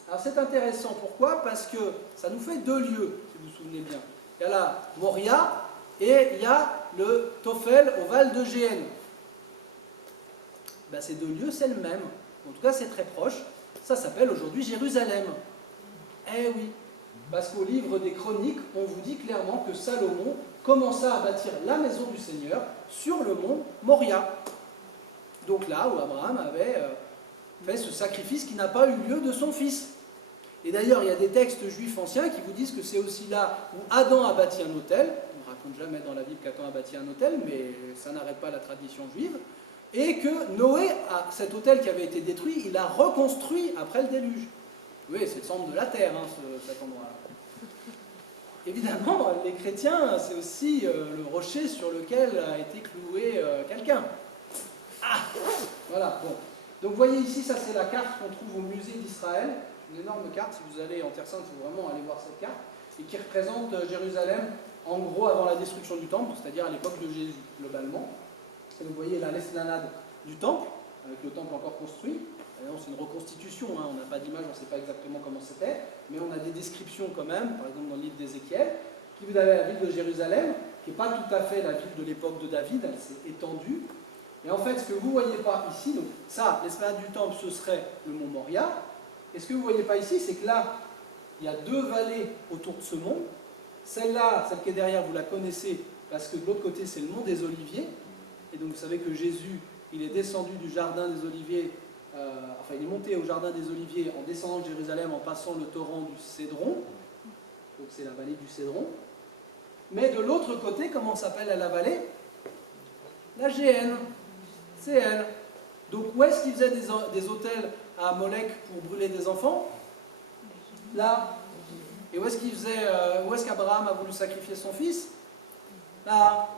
Alors, c'est intéressant. Pourquoi? Parce que ça nous fait deux lieux, si vous vous souvenez bien. Il y a la Moria et il y a le Tophel au Val de Géhenne. Ben, ces deux lieux, c'est le même. En tout cas, c'est très proche. Ça s'appelle aujourd'hui Jérusalem. Eh oui, parce qu'au livre des Chroniques, on vous dit clairement que Salomon commença à bâtir la maison du Seigneur sur le mont Moria. Donc là où Abraham avait fait ce sacrifice qui n'a pas eu lieu de son fils. Et d'ailleurs, il y a des textes juifs anciens qui vous disent que c'est aussi là où Adam a bâti un autel. On ne raconte jamais dans la Bible qu'Adam a bâti un autel, mais ça n'arrête pas la tradition juive. Et que Noé, cet autel qui avait été détruit, il a reconstruit après le déluge. Oui, c'est le centre de la terre, hein, cet endroit-là. Évidemment, les chrétiens, c'est aussi le rocher sur lequel a été cloué quelqu'un. Ah, voilà, bon. Donc vous voyez ici, ça c'est la carte qu'on trouve au musée d'Israël. Une énorme carte, si vous allez en Terre Sainte, il faut vraiment aller voir cette carte. Et qui représente Jérusalem, en gros, avant la destruction du temple, c'est-à-dire à l'époque de Jésus, globalement. Et vous voyez là l'esplanade du temple, avec le temple encore construit. C'est une reconstitution, hein, on n'a pas d'image, on ne sait pas exactement comment c'était, mais on a des descriptions quand même, par exemple dans le livre d'Ézéchiel, qui vous avez la ville de Jérusalem, qui n'est pas tout à fait la ville de l'époque de David, elle s'est étendue. Et en fait, ce que vous ne voyez pas ici, donc ça, l'esplanade du temple, ce serait le mont Moria. Et ce que vous ne voyez pas ici, c'est que là, il y a deux vallées autour de ce mont. Celle-là, celle qui est derrière, vous la connaissez, parce que de l'autre côté, c'est le mont des Oliviers. Et donc vous savez que Jésus, il est descendu du jardin des Oliviers, il est monté au jardin des Oliviers en descendant de Jérusalem, en passant le torrent du Cédron. Donc c'est la vallée du Cédron. Mais de l'autre côté, comment s'appelle la vallée? La Géhenne. C'est elle. Donc où est-ce qu'ils faisaient des autels à Molech pour brûler des enfants? Là. Et où est-ce qu'Abraham a voulu sacrifier son fils? Là.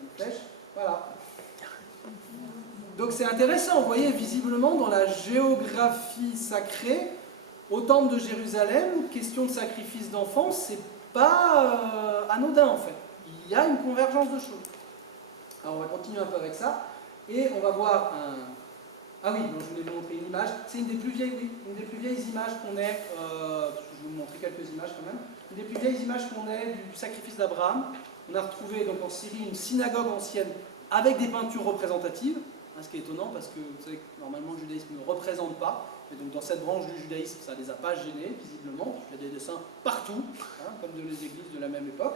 Une flèche. Voilà. Donc c'est intéressant, vous voyez, visiblement dans la géographie sacrée, au temple de Jérusalem, question de sacrifice d'enfants, c'est pas anodin en fait. Il y a une convergence de choses. Alors on va continuer un peu avec ça, et on va voir un... Ah oui, donc je voulais vous montrer une image. C'est une des plus vieilles, oui, une des plus vieilles images qu'on ait, je vais vous montrer quelques images quand même, une des plus vieilles images qu'on ait du sacrifice d'Abraham. On a retrouvé donc en Syrie une synagogue ancienne avec des peintures représentatives. Ce qui est étonnant parce que vous savez que normalement le judaïsme ne représente pas, et donc dans cette branche du judaïsme ça ne les a pas gênés visiblement, il y a des dessins partout, hein, comme dans les églises de la même époque.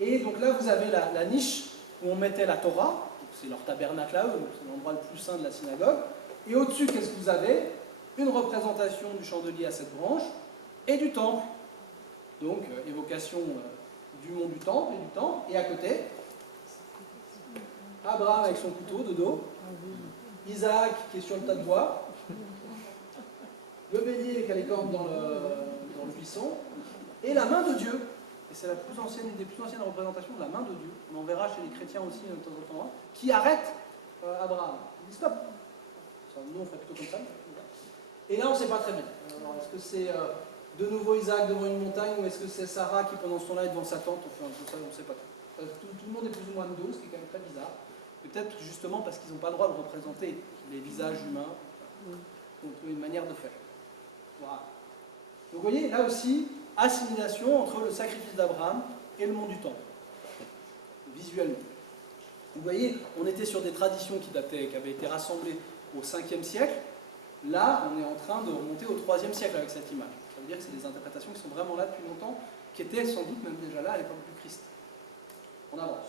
Et donc là vous avez la niche où on mettait la Torah, c'est leur tabernacle à eux, donc c'est l'endroit le plus saint de la synagogue, et au-dessus qu'est-ce que vous avez? Une représentation du chandelier à cette branche et du temple, donc évocation du mont du temple, et à côté, Abraham avec son couteau de dos, Isaac qui est sur le tas de bois, le bélier qui a les cornes dans le buisson, et la main de Dieu. Et c'est une des plus anciennes représentations de la main de Dieu. On en verra chez les chrétiens aussi de temps en temps, qui arrête Abraham. Il dit stop. Nous on ferait plutôt comme ça. Et là on ne sait pas très bien. Alors, est-ce que c'est de nouveau Isaac devant une montagne, ou est-ce que c'est Sarah qui pendant ce temps-là est devant sa tente? Enfin, ça, on ne sait pas trop. Tout le monde est plus ou moins de dos, ce qui est quand même très bizarre. Peut-être justement parce qu'ils n'ont pas le droit de représenter les visages humains. Donc une manière de faire. Voilà. Donc vous voyez, là aussi, assimilation entre le sacrifice d'Abraham et le mont du temple. Visuellement. Vous voyez, on était sur des traditions qui avaient été rassemblées au 5e siècle. Là, on est en train de remonter au 3e siècle avec cette image. Ça veut dire que c'est des interprétations qui sont vraiment là depuis longtemps, qui étaient sans doute même déjà là à l'époque du Christ. On avance.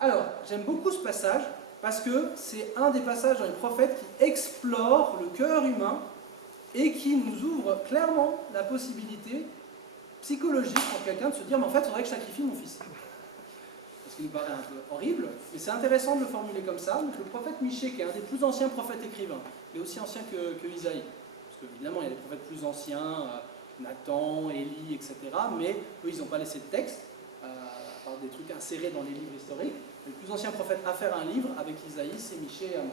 Alors, j'aime beaucoup ce passage parce que c'est un des passages dans les prophètes qui explore le cœur humain et qui nous ouvre clairement la possibilité psychologique pour quelqu'un de se dire « mais en fait, il faudrait que je sacrifie mon fils ». Parce qu'il nous paraît un peu horrible, mais c'est intéressant de le formuler comme ça. Donc, le prophète Michée, qui est un des plus anciens prophètes écrivains, il est aussi ancien que Isaïe, parce qu'évidemment, il y a des prophètes plus anciens, Nathan, Élie, etc., mais eux, ils n'ont pas laissé de texte, par des trucs insérés dans les livres historiques. Le plus ancien prophète à faire un livre avec Isaïe, c'est Michée et Amos.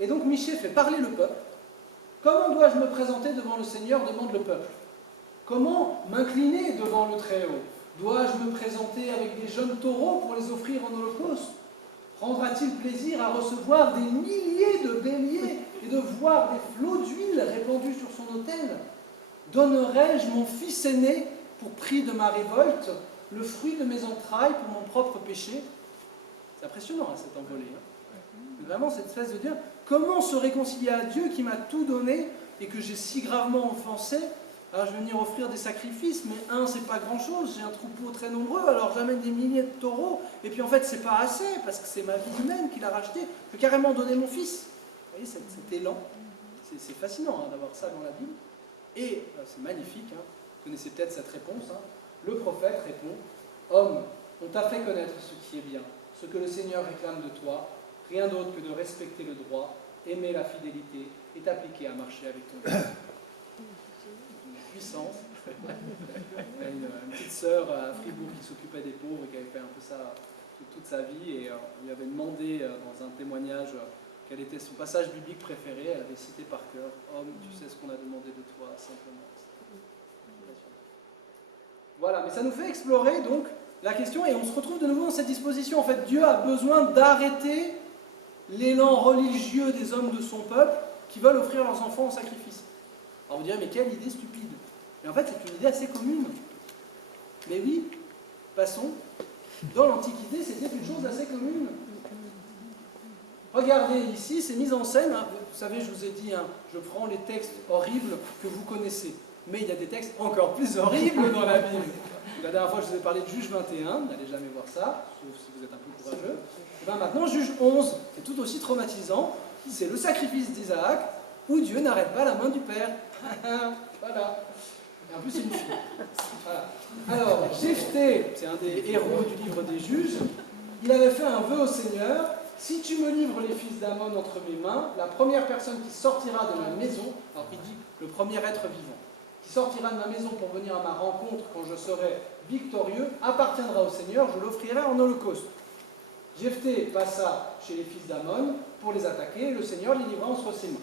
Et donc Michée fait parler le peuple. Comment dois-je me présenter devant le Seigneur, demande le peuple. Comment m'incliner devant le Très-Haut? Dois-je me présenter avec des jeunes taureaux pour les offrir en holocauste? Prendra-t-il plaisir à recevoir des milliers de béliers et de voir des flots d'huile répandus sur son autel? Donnerai-je mon fils aîné pour prix de ma révolte, le fruit de mes entrailles pour mon propre péché? C'est impressionnant, hein, cette envolée. Hein. Vraiment, cette espèce de dire, comment se réconcilier à Dieu qui m'a tout donné et que j'ai si gravement offensé? Alors je vais venir offrir des sacrifices, mais c'est pas grand-chose, j'ai un troupeau très nombreux, alors j'amène des milliers de taureaux, et puis en fait c'est pas assez, parce que c'est ma vie humaine qu'il a racheté, je vais carrément donner mon fils. Vous voyez cet élan, c'est fascinant hein, d'avoir ça dans la Bible, et c'est magnifique, hein. Vous connaissez peut-être cette réponse, hein. Le prophète répond, « Homme, on t'a fait connaître ce qui est bien, ce que le Seigneur réclame de toi, rien d'autre que de respecter le droit, aimer la fidélité et t'appliquer à marcher avec ton Dieu. » Puissance. Il y a une petite sœur à Fribourg qui s'occupait des pauvres et qui avait fait un peu ça toute sa vie et on lui avait demandé dans un témoignage quel était son passage biblique préféré. Elle avait cité par cœur « Homme, tu sais ce qu'on a demandé de toi, simplement. » Voilà, mais ça nous fait explorer donc la question et on se retrouve de nouveau dans cette disposition. En fait, Dieu a besoin d'arrêter l'élan religieux des hommes de son peuple qui veulent offrir leurs enfants en sacrifice. Alors vous direz, mais quelle idée stupide. Mais en fait, c'est une idée assez commune. Mais oui, passons. Dans l'Antiquité, c'était une chose assez commune. Regardez ici, c'est mis en scène. Hein. Vous savez, je vous ai dit, hein, je prends les textes horribles que vous connaissez. Mais il y a des textes encore plus horribles dans la Bible. La dernière fois, je vous ai parlé de Juge 21. N'allez jamais voir ça, sauf si vous êtes un peu courageux. Et bien maintenant, Juge 11, c'est tout aussi traumatisant. C'est le sacrifice d'Isaac, où Dieu n'arrête pas la main du Père. Voilà. Et en plus, c'est une fille. Voilà. Alors, Jephthé, c'est un des héros du livre des Juges, il avait fait un vœu au Seigneur, si tu me livres les fils d'Amon entre mes mains, la première personne qui sortira de ma maison, alors il dit le premier être vivant, qui sortira de ma maison pour venir à ma rencontre quand je serai victorieux, appartiendra au Seigneur, je l'offrirai en holocauste. Jephthé passa chez les fils d'Amon pour les attaquer, et le Seigneur les livra entre ses mains.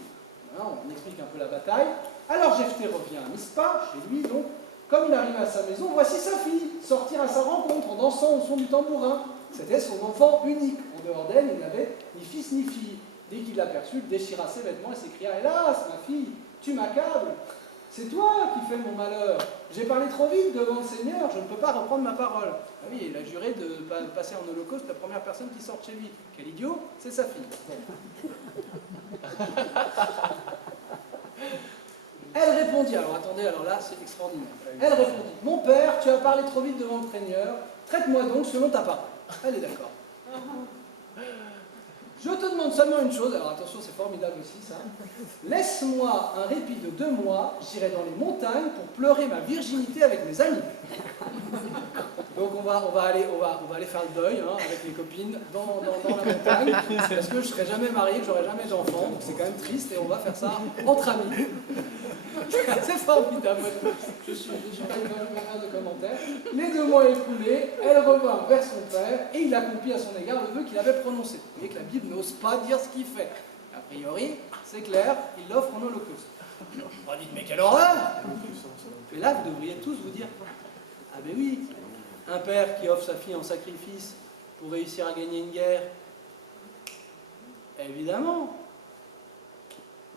Voilà, on explique un peu la bataille. Alors Jephthé revient à Mispa, chez lui donc. Comme il arrive à sa maison, voici sa fille sortir à sa rencontre en dansant au son du tambourin. C'était son enfant unique. En dehors d'elle, il n'avait ni fils ni fille. Dès qu'il l'aperçut, il déchira ses vêtements et s'écria « Hélas, ma fille, tu m'accables. C'est toi qui fais mon malheur. J'ai parlé trop vite devant le Seigneur, je ne peux pas reprendre ma parole. » Ah oui, il a juré de passer en holocauste la première personne qui sort chez lui. Quel idiot, c'est sa fille. Elle répondit, alors attendez, alors là c'est extraordinaire. Elle répondit, mon père, tu as parlé trop vite devant le Seigneur, traite-moi donc selon ta parole. Elle est d'accord. Je te demande seulement une chose, alors attention c'est formidable aussi ça. Laisse-moi un répit de 2 mois, j'irai dans les montagnes pour pleurer ma virginité avec mes amis. Donc on va aller faire le deuil hein, avec les copines dans la montagne, parce que je ne serai jamais marié, que j'aurai jamais d'enfant, donc c'est quand même triste et on va faire ça entre amis. C'est formidable. Je suis pas une faire de commentaires. Les 2 mois écoulés, elle revint vers son père et il accomplit à son égard le vœu qu'il avait prononcé. Vous voyez que la Bible n'ose pas dire ce qu'il fait. A priori, c'est clair, il l'offre en holocauste. On va dire, mais quelle horreur! Et là, vous devriez tous vous dire, ah ben oui, un père qui offre sa fille en sacrifice pour réussir à gagner une guerre, évidemment,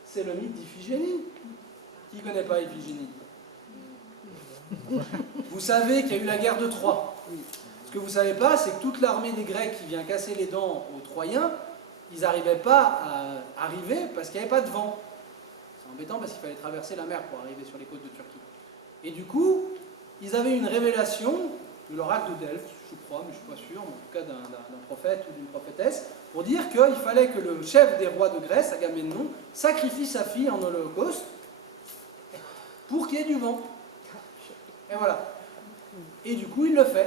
c'est le mythe d'Iphigénie. Qui ne connaît pas Iphigénie? Vous savez qu'il y a eu la guerre de Troie. Ce que vous ne savez pas, c'est que toute l'armée des Grecs qui vient casser les dents aux Troyens, ils n'arrivaient pas à arriver parce qu'il n'y avait pas de vent. C'est embêtant parce qu'il fallait traverser la mer pour arriver sur les côtes de Turquie. Et du coup, ils avaient une révélation de l'oracle de Delphes, je crois, mais je ne suis pas sûr, en tout cas d'un prophète ou d'une prophétesse, pour dire qu'il fallait que le chef des rois de Grèce, Agamemnon, sacrifie sa fille en holocauste pour qu'il y ait du vent. Et voilà. Et du coup, il le fait.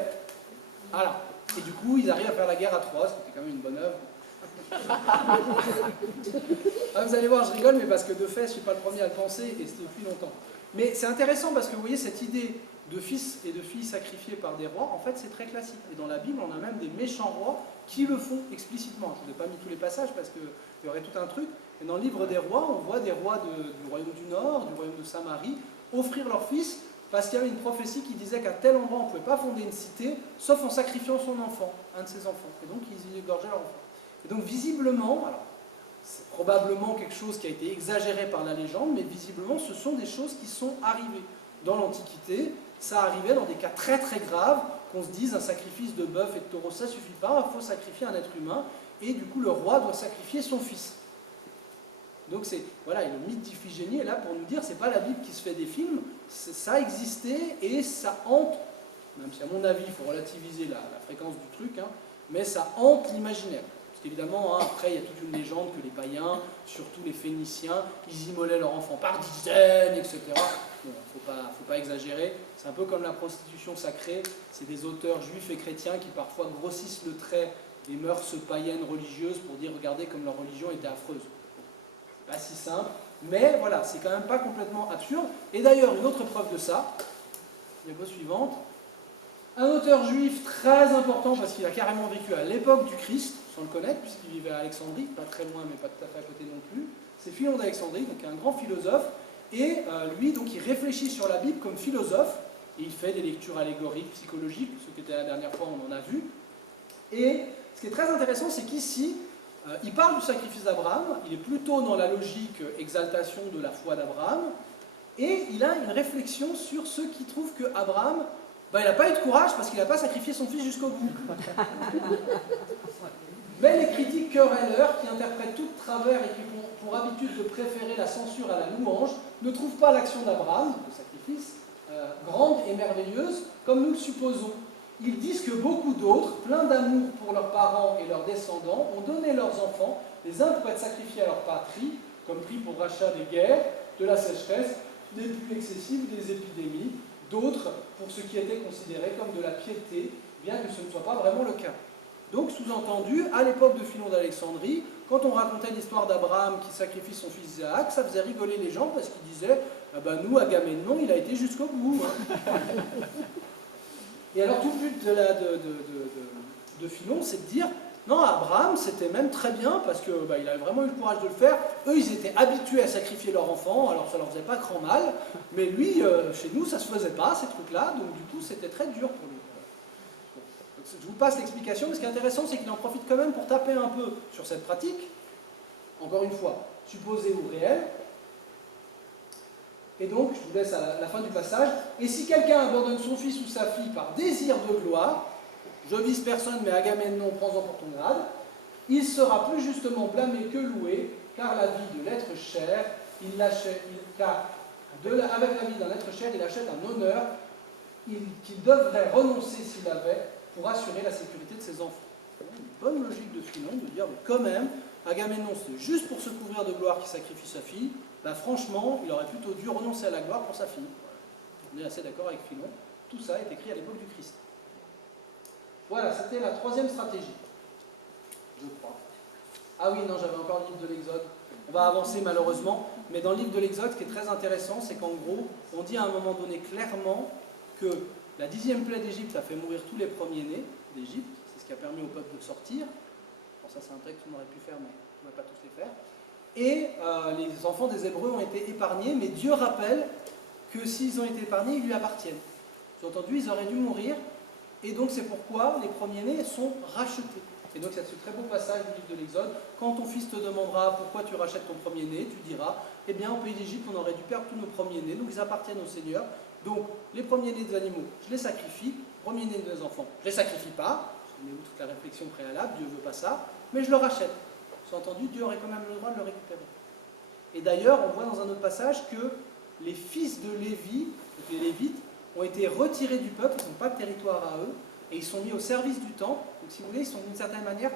Voilà. Et du coup, ils arrivent à faire la guerre à Troie, ce qui était quand même une bonne œuvre. Ah, vous allez voir, je rigole, mais parce que de fait, je ne suis pas le premier à le penser, et c'était depuis longtemps. Mais c'est intéressant parce que vous voyez, cette idée de fils et de filles sacrifiés par des rois, en fait, c'est très classique. Et dans la Bible, on a même des méchants rois qui le font explicitement. Je ne vous ai pas mis tous les passages parce qu'il y aurait tout un truc. Et dans le livre des rois, on voit des rois du royaume du Nord, du royaume de Samarie, offrir leurs fils parce qu'il y avait une prophétie qui disait qu'à tel endroit, on ne pouvait pas fonder une cité, sauf en sacrifiant son enfant, un de ses enfants. Et donc, ils égorgeaient leur enfant. Et donc, visiblement, alors, c'est probablement quelque chose qui a été exagéré par la légende, mais visiblement, ce sont des choses qui sont arrivées. Dans l'Antiquité, ça arrivait dans des cas très très graves, qu'on se dise un sacrifice de bœuf et de taureau, ça ne suffit pas, il faut sacrifier un être humain, et du coup, le roi doit sacrifier son fils. Donc c'est, voilà, et le mythe d'Iphigénie est là pour nous dire, c'est pas la Bible qui se fait des films, ça a existé et ça hante, même si à mon avis il faut relativiser la fréquence du truc, hein, mais ça hante l'imaginaire. Parce qu'évidemment, hein, après il y a toute une légende que les païens, surtout les Phéniciens, ils immolaient leurs enfants par dizaines, etc. Bon, faut pas exagérer, c'est un peu comme la prostitution sacrée, c'est des auteurs juifs et chrétiens qui parfois grossissent le trait des mœurs païennes religieuses pour dire, regardez comme leur religion était affreuse. Pas si simple, mais voilà, c'est quand même pas complètement absurde. Et d'ailleurs, une autre preuve de ça, diapo suivante, un auteur juif très important parce qu'il a carrément vécu à l'époque du Christ, sans le connaître, puisqu'il vivait à Alexandrie, pas très loin, mais pas tout à fait à côté non plus, c'est Philon d'Alexandrie, donc un grand philosophe, et lui, donc, il réfléchit sur la Bible comme philosophe, et il fait des lectures allégoriques, psychologiques, ce qui était la dernière fois, on en a vu. Et ce qui est très intéressant, c'est qu'ici, il parle du sacrifice d'Abraham, il est plutôt dans la logique exaltation de la foi d'Abraham, et il a une réflexion sur ceux qui trouvent qu'Abraham, il n'a pas eu de courage parce qu'il n'a pas sacrifié son fils jusqu'au bout. Mais les critiques querelleurs, qui interprètent tout de travers et qui ont pour habitude de préférer la censure à la louange, ne trouvent pas l'action d'Abraham, le sacrifice, grande et merveilleuse, comme nous le supposons. Ils disent que beaucoup d'autres, pleins d'amour pour leurs parents et leurs descendants, ont donné leurs enfants, les uns pour être sacrifiés à leur patrie, comme prix pour rachat des guerres, de la sécheresse, des pluies excessives, des épidémies, d'autres pour ce qui était considéré comme de la piété, bien que ce ne soit pas vraiment le cas. Donc, sous-entendu, à l'époque de Philon d'Alexandrie, quand on racontait l'histoire d'Abraham qui sacrifie son fils Isaac, ça faisait rigoler les gens parce qu'ils disaient « Ah ben nous, Agamemnon, il a été jusqu'au bout. Hein. » Et alors tout le but de Philon, c'est de dire non, Abraham, c'était même très bien parce qu'il avait vraiment eu le courage de le faire. Eux, ils étaient habitués à sacrifier leur enfant, alors ça leur faisait pas grand mal. Mais lui, chez nous, ça se faisait pas, ces trucs-là, donc du coup, c'était très dur pour lui. Donc, je vous passe l'explication, mais ce qui est intéressant, c'est qu'il en profite quand même pour taper un peu sur cette pratique, encore une fois, supposée ou réelle. Et donc, je vous laisse à la fin du passage. Et si quelqu'un abandonne son fils ou sa fille par désir de gloire, je vise personne, mais Agamemnon, prends-en pour ton grade, il sera plus justement blâmé que loué, car la vie de l'être cher, avec la vie d'un être cher, il achète un honneur qu'il devrait renoncer s'il avait pour assurer la sécurité de ses enfants. Une bonne logique de Philon de dire, mais quand même, Agamemnon, c'est juste pour se couvrir de gloire qu'il sacrifie sa fille. Franchement, il aurait plutôt dû renoncer à la gloire pour sa fille. On est assez d'accord avec Philon. Tout ça est écrit à l'époque du Christ. Voilà, c'était la troisième stratégie, je crois. Ah oui, non, j'avais encore le livre de l'Exode. On va avancer malheureusement, mais dans le livre de l'Exode, ce qui est très intéressant, c'est qu'en gros, on dit à un moment donné clairement que la 10e plaie d'Égypte a fait mourir tous les premiers-nés d'Égypte. C'est ce qui a permis au peuple de sortir. Bon, ça c'est un texte qu'on aurait pu faire, mais on ne va pas tous les faire. Et les enfants des Hébreux ont été épargnés, mais Dieu rappelle que s'ils ont été épargnés, ils lui appartiennent. Sous-entendu, ils auraient dû mourir, et donc c'est pourquoi les premiers-nés sont rachetés. Et donc c'est ce très beau passage du livre de l'Exode. Quand ton fils te demandera pourquoi tu rachètes ton premier-né, tu diras, eh bien au pays d'Égypte, on aurait dû perdre tous nos premiers-nés, donc ils appartiennent au Seigneur. Donc les premiers-nés des animaux, je les sacrifie, premiers-nés des enfants, je ne les sacrifie pas, je mets où toute la réflexion préalable, Dieu ne veut pas ça, mais je le rachète. Entendu, Dieu aurait quand même le droit de le récupérer. Et d'ailleurs, on voit dans un autre passage que les fils de Lévi, donc les Lévites, ont été retirés du peuple, ils n'ont pas de territoire à eux, et ils sont mis au service du temple. Donc si vous voulez, ils sont d'une certaine manière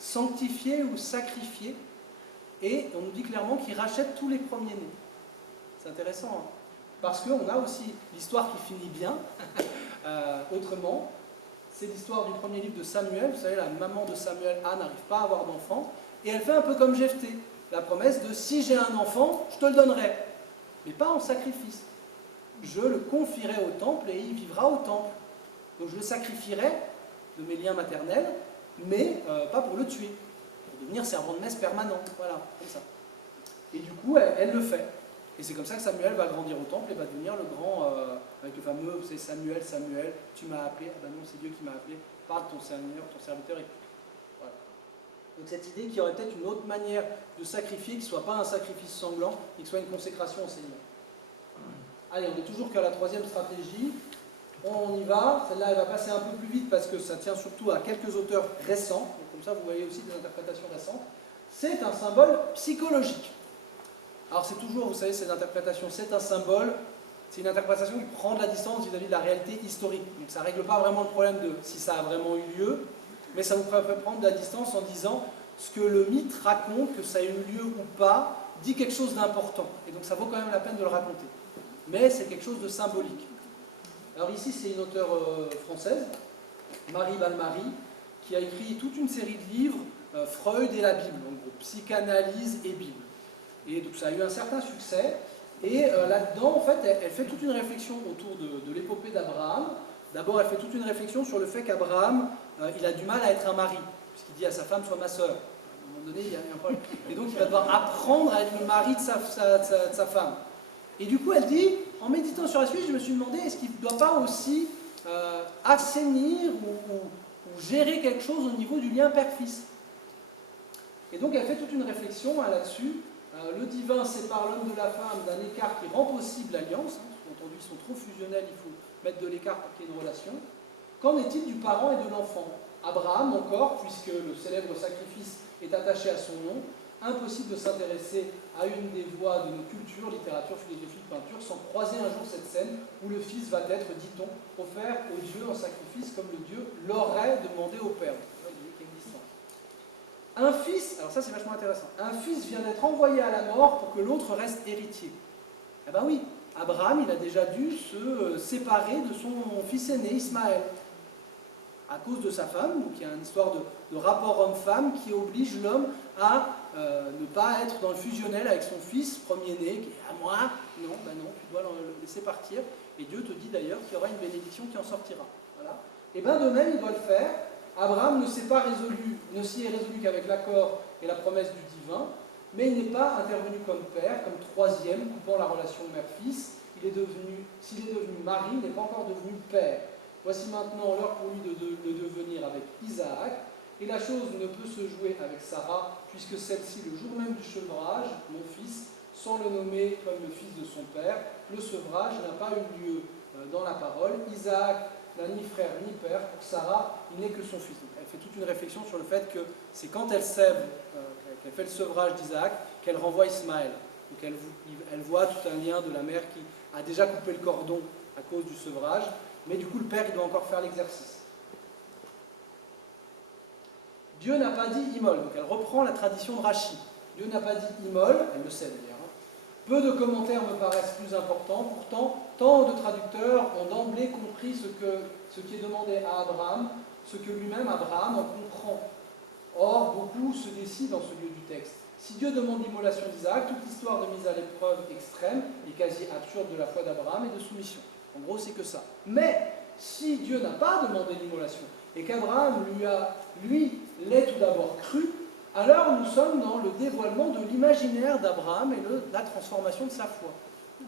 sanctifiés ou sacrifiés. Et on nous dit clairement qu'ils rachètent tous les premiers-nés. C'est intéressant, hein, parce qu'on a aussi l'histoire qui finit bien, autrement. c'est l'histoire du premier livre de Samuel. Vous savez, la maman de Samuel, Anne, n'arrive pas à avoir d'enfant, et elle fait un peu comme Jephthé, la promesse de si j'ai un enfant, je te le donnerai, mais pas en sacrifice. Je le confierai au temple et il vivra au temple. Donc je le sacrifierai de mes liens maternels, mais pas pour le tuer, pour devenir servant de messe permanent. Voilà, comme ça. Et du coup, elle le fait. Et c'est comme ça que Samuel va grandir au temple et va devenir le grand, avec le fameux, c'est Samuel, Samuel, tu m'as appelé, ah ben non, c'est Dieu qui m'a appelé, parle ton Seigneur, ton serviteur est. Voilà. Donc cette idée qu'il y aurait peut-être une autre manière de sacrifier, qui ne soit pas un sacrifice sanglant, et qui soit une consécration au Seigneur. Allez, on est toujours qu'à la troisième stratégie. On y va. Celle-là, elle va passer un peu plus vite parce que ça tient surtout à quelques auteurs récents. Donc, comme ça, vous voyez aussi des interprétations récentes. C'est un symbole psychologique. Alors, c'est toujours, vous savez, ces interprétations, c'est un symbole. C'est une interprétation qui prend de la distance vis-à-vis de la réalité historique. Donc, ça ne règle pas vraiment le problème de si ça a vraiment eu lieu, mais ça vous fait prendre de la distance en disant ce que le mythe raconte, que ça ait eu lieu ou pas, dit quelque chose d'important. Et donc, ça vaut quand même la peine de le raconter. Mais c'est quelque chose de symbolique. Alors ici, c'est une auteure française, Marie Balmary, qui a écrit toute une série de livres, Freud et la Bible, en gros, psychanalyse et Bible. Et donc ça a eu un certain succès. Et là-dedans, en fait, elle fait toute une réflexion autour de l'épopée d'Abraham. D'abord, elle fait toute une réflexion sur le fait qu'Abraham, il a du mal à être un mari, puisqu'il dit à sa femme, sois ma sœur. À un moment donné, il y a un problème. Et donc, il va devoir apprendre à être le mari de sa femme. Et du coup, elle dit, en méditant sur la suite, je me suis demandé, est-ce qu'il ne doit pas aussi assainir ou gérer quelque chose au niveau du lien père-fils? Et donc, elle fait toute une réflexion là-dessus. Le divin sépare l'homme de la femme d'un écart qui rend possible l'alliance. Sous-entendu, ils sont trop fusionnels, il faut mettre de l'écart pour qu'il y ait une relation. Qu'en est-il du parent et de l'enfant? Abraham, encore, puisque le célèbre sacrifice est attaché à son nom, impossible de s'intéresser à une des voies de nos cultures, littérature, philosophie, peinture, sans croiser un jour cette scène où le fils va être, dit-on, offert au Dieu en sacrifice comme le Dieu l'aurait demandé au Père. Un fils, alors ça c'est vachement intéressant, un fils vient d'être envoyé à la mort pour que l'autre reste héritier. Eh bien oui, Abraham il a déjà dû se séparer de son fils aîné, Ismaël, à cause de sa femme. Donc il y a une histoire de rapport homme-femme qui oblige l'homme à ne pas être dans le fusionnel avec son fils premier-né, qui est à moi. Non, ben non, tu dois le laisser partir. Et Dieu te dit d'ailleurs qu'il y aura une bénédiction qui en sortira. Voilà. Et bien de même, il doit le faire. Abraham ne s'y est résolu qu'avec l'accord et la promesse du divin, mais il n'est pas intervenu comme père, comme troisième, coupant la relation mère-fils. S'il est devenu mari, il n'est pas encore devenu père. Voici maintenant l'heure pour lui de devenir avec Isaac, et la chose ne peut se jouer avec Sarah, puisque celle-ci, le jour même du sevrage, mon fils, sans le nommer comme le fils de son père, le sevrage n'a pas eu lieu dans la parole. Isaac n'a ni frère ni père, pour Sarah, il n'est que son fils. Donc, elle fait toute une réflexion sur le fait que c'est quand elle sève, qu'elle fait le sevrage d'Isaac, qu'elle renvoie Ismaël. Donc elle voit tout un lien de la mère qui a déjà coupé le cordon à cause du sevrage, mais du coup le père il doit encore faire l'exercice. Dieu n'a pas dit immole, donc elle reprend la tradition de Rachi. Dieu n'a pas dit immole, elle le sait d'ailleurs. Peu de commentaires me paraissent plus importants, pourtant tant de traducteurs ont d'emblée compris ce qui est demandé à Abraham, ce que lui-même Abraham en comprend. Or, beaucoup se décident dans ce lieu du texte. Si Dieu demande l'immolation d'Isaac, toute l'histoire de mise à l'épreuve extrême et quasi absurde de la foi d'Abraham est de soumission. En gros, c'est que ça. Mais, si Dieu n'a pas demandé l'immolation, et qu'Abraham lui, l'ait tout d'abord cru, alors nous sommes dans le dévoilement de l'imaginaire d'Abraham et la transformation de sa foi.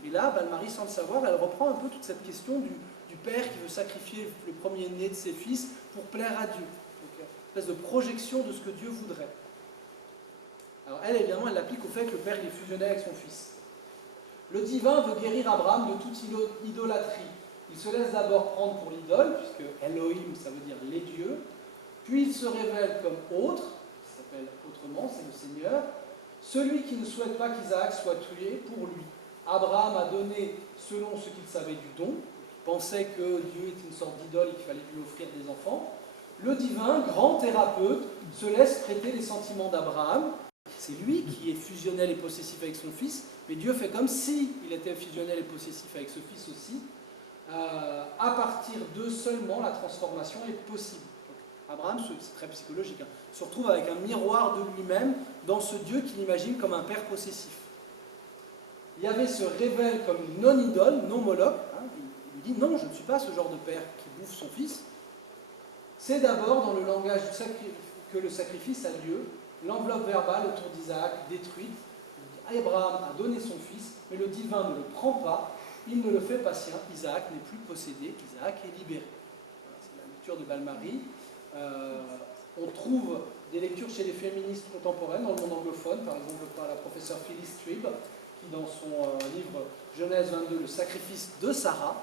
Et là, Balmary, sans le savoir, elle reprend un peu toute cette question du père qui veut sacrifier le premier-né de ses fils pour plaire à Dieu. Donc, une espèce de projection de ce que Dieu voudrait. Alors elle, évidemment, elle l'applique au fait que le père il est fusionné avec son fils. Le divin veut guérir Abraham de toute idolâtrie. Il se laisse d'abord prendre pour l'idole, puisque Elohim, ça veut dire les dieux, puis il se révèle comme autre, ça s'appelle autrement, c'est le Seigneur, celui qui ne souhaite pas qu'Isaac soit tué pour lui. Abraham a donné selon ce qu'il savait du don, il pensait que Dieu était une sorte d'idole et qu'il fallait lui offrir des enfants. Le divin, grand thérapeute, se laisse prêter les sentiments d'Abraham. C'est lui qui est fusionnel et possessif avec son fils, mais Dieu fait comme s'il était fusionnel et possessif avec ce fils aussi. à partir d'eux seulement, la transformation est possible. Donc, Abraham, c'est très psychologique, hein, se retrouve avec un miroir de lui-même dans ce Dieu qu'il imagine comme un père possessif. Yahvé se révèle comme une non-idole, non-Moloch. Hein, il lui dit non, je ne suis pas ce genre de père qui bouffe son fils. C'est d'abord dans le langage que le sacrifice a lieu, l'enveloppe verbale autour d'Isaac détruite. Abraham a donné son fils, mais le divin ne le prend pas, il ne le fait pas sien. Isaac n'est plus possédé, Isaac est libéré. Voilà, c'est la lecture de Balmary. On trouve des lectures chez les féministes contemporaines dans le monde anglophone, par exemple par la professeure Phyllis Tribb, qui dans son livre Genèse 22, le sacrifice de Sarah,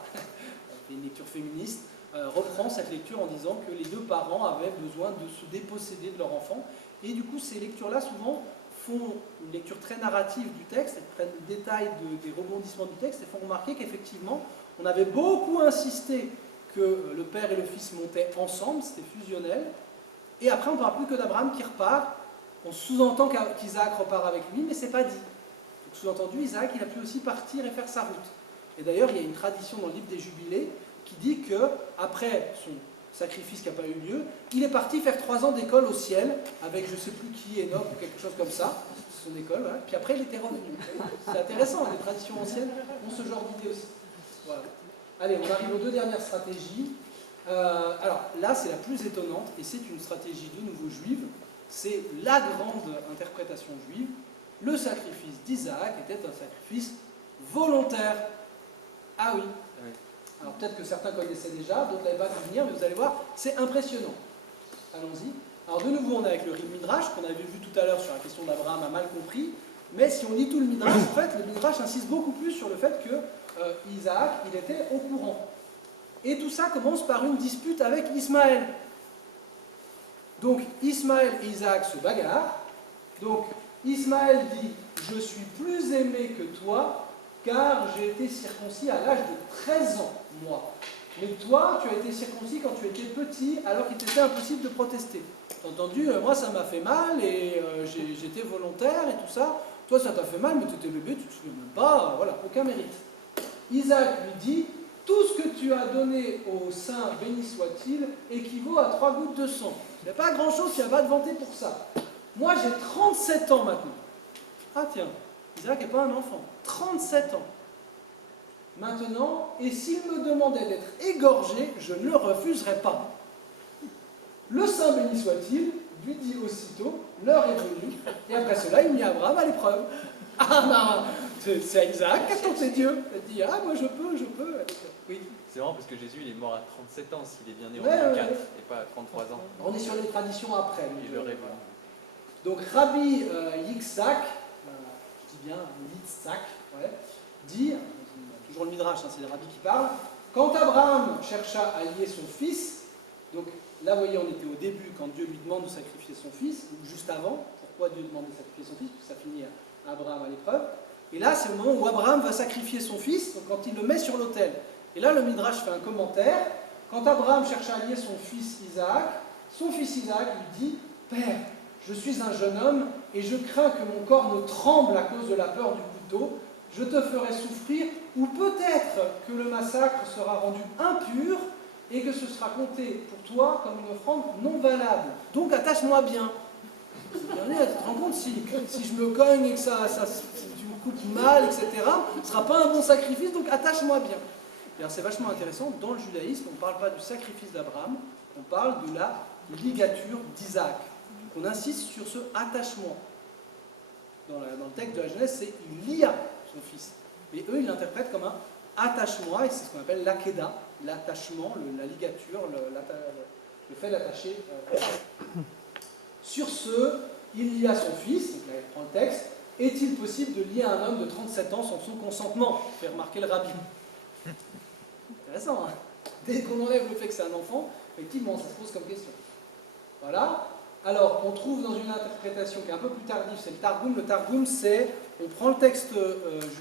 une lecture féministe, reprend cette lecture en disant que les deux parents avaient besoin de se déposséder de leur enfant. Et du coup, ces lectures-là, souvent, font une lecture très narrative du texte, elles prennent le détail des rebondissements du texte et font remarquer qu'effectivement, on avait beaucoup insisté que le père et le fils montaient ensemble, c'était fusionnel. Et après, on ne parle plus que d'Abraham qui repart. On sous-entend qu'Isaac repart avec lui, mais ce n'est pas dit. Donc, sous-entendu, Isaac, il a pu aussi partir et faire sa route. Et d'ailleurs, il y a une tradition dans le livre des Jubilés qui dit qu'après son sacrifice qui n'a pas eu lieu, il est parti faire 3 ans d'école au ciel, avec je ne sais plus qui, Enoch ou quelque chose comme ça, son école, hein. Puis après il était revenu. C'est intéressant, les traditions anciennes ont ce genre d'idée aussi. Voilà. Allez, on arrive aux 2 dernières stratégies. Alors là, c'est la plus étonnante, et c'est une stratégie de nouveau juive, c'est la grande interprétation juive. Le sacrifice d'Isaac était un sacrifice volontaire. Ah oui. Alors peut-être que certains connaissaient déjà, d'autres ne l'avaient pas vu venir, mais vous allez voir, c'est impressionnant. Allons-y. Alors de nouveau, on est avec le Midrash, qu'on avait vu tout à l'heure sur la question d'Abraham, a mal compris, mais si on lit tout le Midrash, en fait, le Midrash insiste beaucoup plus sur le fait que Isaac, il était au courant. Et tout ça commence par une dispute avec Ismaël. Donc Ismaël et Isaac se bagarrent. Donc Ismaël dit « Je suis plus aimé que toi, car j'ai été circoncis à l'âge de 13 ans, moi. Mais toi, tu as été circoncis quand tu étais petit, alors qu'il t'était impossible de protester. T'as entendu, moi ça m'a fait mal, et j'étais volontaire, et tout ça. Toi ça t'a fait mal, mais tu étais bébé, tu te souviens même pas, voilà, aucun mérite. Isaac lui dit, tout ce que tu as donné au saint, béni soit-il, équivaut à 3 gouttes de sang. Il n'y a pas grand-chose qui va te vanter pour ça. Moi j'ai 37 ans maintenant. Ah tiens, Isaac n'est pas un enfant. 37 ans. Maintenant, et s'il me demandait d'être égorgé, je ne le refuserais pas. Le saint béni soit-il lui dit aussitôt, l'heure est venue, et après cela, il mit Abraham à l'épreuve. Ah non, c'est Isaac qui a tenté Dieu. Il dit, ah moi je peux. Oui. C'est marrant parce que Jésus il est mort à 37 ans s'il est bien né en 24 et pas à 33 ans. On est sur les traditions après. Il le révèle. Donc Rabbi Yitzhak, je dis bien Yitzhak, ouais, dit, toujours le Midrash, hein, c'est le Rabbi qui parle, quand Abraham chercha à lier son fils, donc là vous voyez on était au début quand Dieu lui demande de sacrifier son fils, ou juste avant, pourquoi Dieu demande de sacrifier son fils, parce que ça finit à Abraham à l'épreuve, et là c'est le moment où Abraham va sacrifier son fils, donc quand il le met sur l'autel. Et là le Midrash fait un commentaire, quand Abraham chercha à lier son fils Isaac lui dit, Père, je suis un jeune homme et je crains que mon corps ne tremble à cause de la peur du couteau. Je te ferai souffrir, ou peut-être que le massacre sera rendu impur et que ce sera compté pour toi comme une offrande non valable. Donc attache-moi bien. Tu te rends compte, si je me cogne et que tu me coupes mal, etc., ce ne sera pas un bon sacrifice, donc attache-moi bien. C'est vachement intéressant, dans le judaïsme, on ne parle pas du sacrifice d'Abraham, on parle de la ligature d'Isaac. On insiste sur ce attachement. Dans le texte de la Genèse, c'est il lia son fils. Mais eux, ils l'interprètent comme un attachement, et c'est ce qu'on appelle l'akeda, l'attachement, la ligature, le fait d'attacher. Sur ce, il lia son fils, donc là il prend le texte, est-il possible de lier un homme de 37 ans sans son consentement? Fait remarquer le rabbin. Intéressant, hein. Dès qu'on enlève le fait que c'est un enfant, effectivement, ça se pose comme question. Voilà. Alors, on trouve dans une interprétation qui est un peu plus tardive, c'est le Targum. Le Targum, c'est, on prend le texte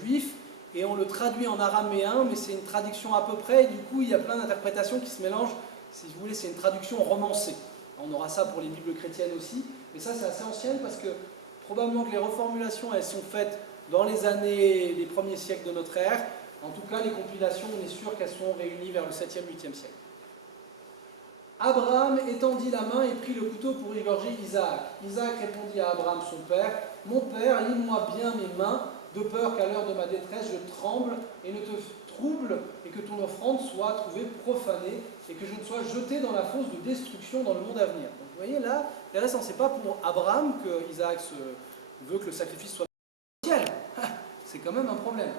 juif et on le traduit en araméen, mais c'est une traduction à peu près, et du coup, il y a plein d'interprétations qui se mélangent. Si vous voulez, c'est une traduction romancée. On aura ça pour les Bibles chrétiennes aussi, mais ça, c'est assez ancien parce que probablement que les reformulations, elles sont faites dans les premiers siècles de notre ère. En tout cas, les compilations, on est sûr qu'elles sont réunies vers le 7e, 8e siècle. Abraham étendit la main et prit le couteau pour égorger Isaac. Isaac répondit à Abraham, son père, « Mon père, lie-moi bien mes mains, de peur qu'à l'heure de ma détresse je tremble et ne te trouble, et que ton offrande soit trouvée profanée, et que je ne sois jeté dans la fosse de destruction dans le monde à venir. » Donc, vous voyez là, intéressant, c'est pas pour Abraham que Isaac veut que le sacrifice soit ciel. C'est quand même un problème.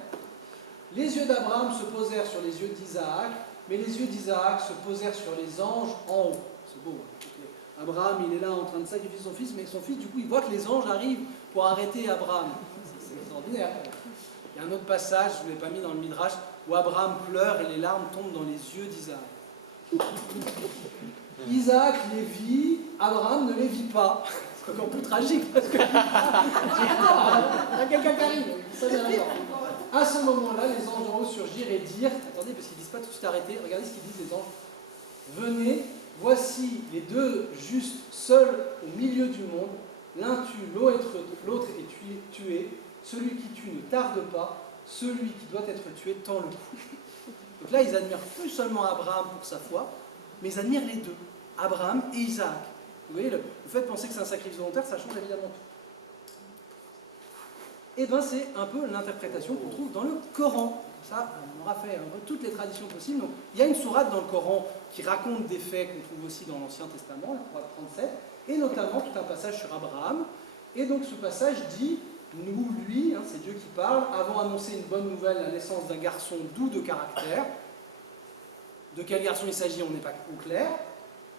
Les yeux d'Abraham se posèrent sur les yeux d'Isaac, mais les yeux d'Isaac se posèrent sur les anges en haut. C'est beau. Hein. Abraham, il est là en train de sacrifier son fils, mais son fils, du coup, il voit que les anges arrivent pour arrêter Abraham. C'est extraordinaire. Il y a un autre passage, je ne l'ai pas mis dans le Midrash, où Abraham pleure et les larmes tombent dans les yeux d'Isaac. Isaac les vit, Abraham ne les vit pas. C'est encore plus tragique, parce que... il y a quelqu'un qui arrive, ça vient là. À ce moment-là, les anges en haut surgirent et dirent, attendez, parce qu'ils ne disent pas tout de suite arrêter, regardez ce qu'ils disent les anges. Venez, voici les deux justes seuls au milieu du monde, l'un tue, l'autre est tué, celui qui tue ne tarde pas, celui qui doit être tué tend le coup. Donc là, ils admirent plus seulement Abraham pour sa foi, mais ils admirent les deux, Abraham et Isaac. Vous voyez, le fait de penser que c'est un sacrifice volontaire, ça change évidemment tout. Et bien c'est un peu l'interprétation qu'on trouve dans le Coran. Ça, on aura fait toutes les traditions possibles. Donc, il y a une sourate dans le Coran qui raconte des faits qu'on trouve aussi dans l'Ancien Testament, la sourate 37, et notamment tout un passage sur Abraham. Et donc ce passage dit, nous, lui, hein, c'est Dieu qui parle, avons annoncé une bonne nouvelle, la naissance d'un garçon doux de caractère. De quel garçon il s'agit, on n'est pas au clair.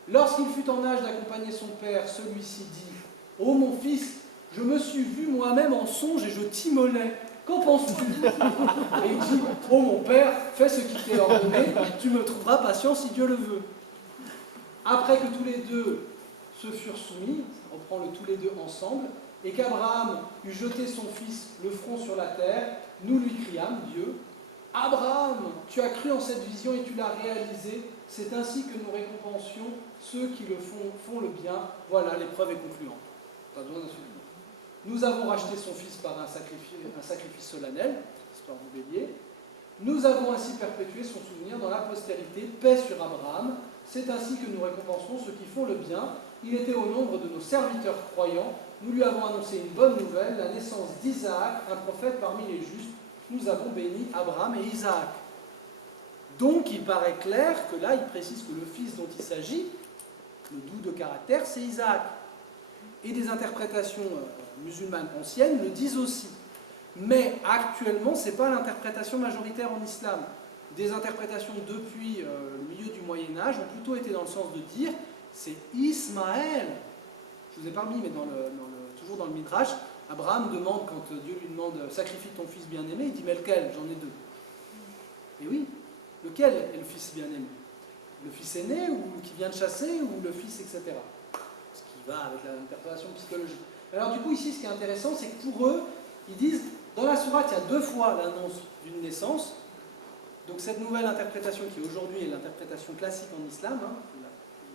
Lorsqu'il fut en âge d'accompagner son père, celui-ci dit, « Ô mon fils, je me suis vu moi-même en songe et je t'immolais. Qu'en penses-tu » Et il dit, « Oh mon père, fais ce qui t'est ordonné, tu me trouveras patient si Dieu le veut. » Après que tous les deux se furent soumis, on prend le tous les deux ensemble, et qu'Abraham eut jeté son fils le front sur la terre, nous lui criâmes, Dieu, « Abraham, tu as cru en cette vision et tu l'as réalisée, c'est ainsi que nous récompensions ceux qui le font le bien. » Voilà, l'épreuve est concluante. Pas besoin d'insulter. Nous avons racheté son fils par un sacrifice solennel, histoire du bélier. Nous avons ainsi perpétué son souvenir dans la postérité, paix sur Abraham. C'est ainsi que nous récompenserons ceux qui font le bien. Il était au nombre de nos serviteurs croyants. Nous lui avons annoncé une bonne nouvelle, la naissance d'Isaac, un prophète parmi les justes. Nous avons béni Abraham et Isaac. Donc il paraît clair que là, il précise que le fils dont il s'agit, le doux de caractère, c'est Isaac. Et des interprétations musulmanes anciennes le disent aussi. Mais actuellement, ce n'est pas l'interprétation majoritaire en islam. Des interprétations depuis le milieu du Moyen-Âge ont plutôt été dans le sens de dire c'est Ismaël. Je vous ai pas mis, mais toujours dans le Midrash, Abraham demande, quand Dieu lui demande sacrifie ton fils bien-aimé, il dit mais lequel? J'en ai deux. Et oui, lequel est le fils bien-aimé? Le fils aîné ou qui vient de chasser ou le fils, etc. Ce qui va avec l'interprétation psychologique. Alors du coup ici ce qui est intéressant c'est que pour eux, ils disent, dans la sourate il y a deux fois l'annonce d'une naissance, donc cette nouvelle interprétation qui aujourd'hui est l'interprétation classique en islam, hein,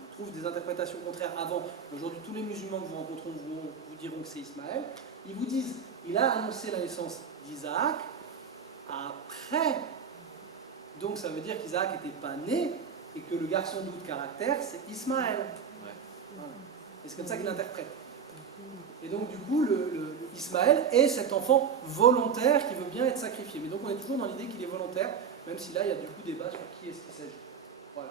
on trouve des interprétations contraires avant, aujourd'hui tous les musulmans que vous rencontrez vous diront que c'est Ismaël, ils vous disent, il a annoncé la naissance d'Isaac après, donc ça veut dire qu'Isaac n'était pas né, et que le garçon doux de caractère c'est Ismaël. Ouais. Voilà. Et c'est comme ça qu'il l'interprète. Et donc du coup, Ismaël est cet enfant volontaire qui veut bien être sacrifié. Mais donc on est toujours dans l'idée qu'il est volontaire, même si là il y a du coup débat sur qui est-ce qu'il s'agit. Voilà.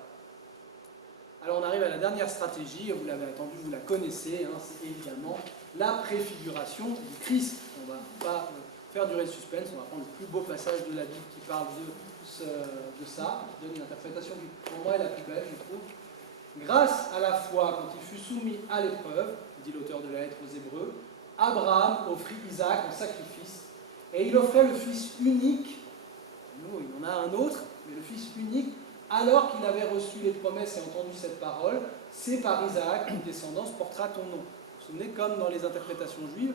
Alors on arrive à la dernière stratégie, vous l'avez entendu, vous la connaissez, hein, c'est évidemment la préfiguration du Christ. On ne va pas faire durer le suspense, on va prendre le plus beau passage de la Bible qui parle de ça, qui donne une interprétation qui pour moi est la plus belle, je trouve. Grâce à la foi, quand il fut soumis à l'épreuve, dit l'auteur de la lettre aux Hébreux, Abraham offrit Isaac en sacrifice, et il offrait le fils unique, nous il en a un autre, mais le fils unique, alors qu'il avait reçu les promesses et entendu cette parole, c'est par Isaac qu'une descendance portera ton nom. Vous vous souvenez, comme dans les interprétations juives,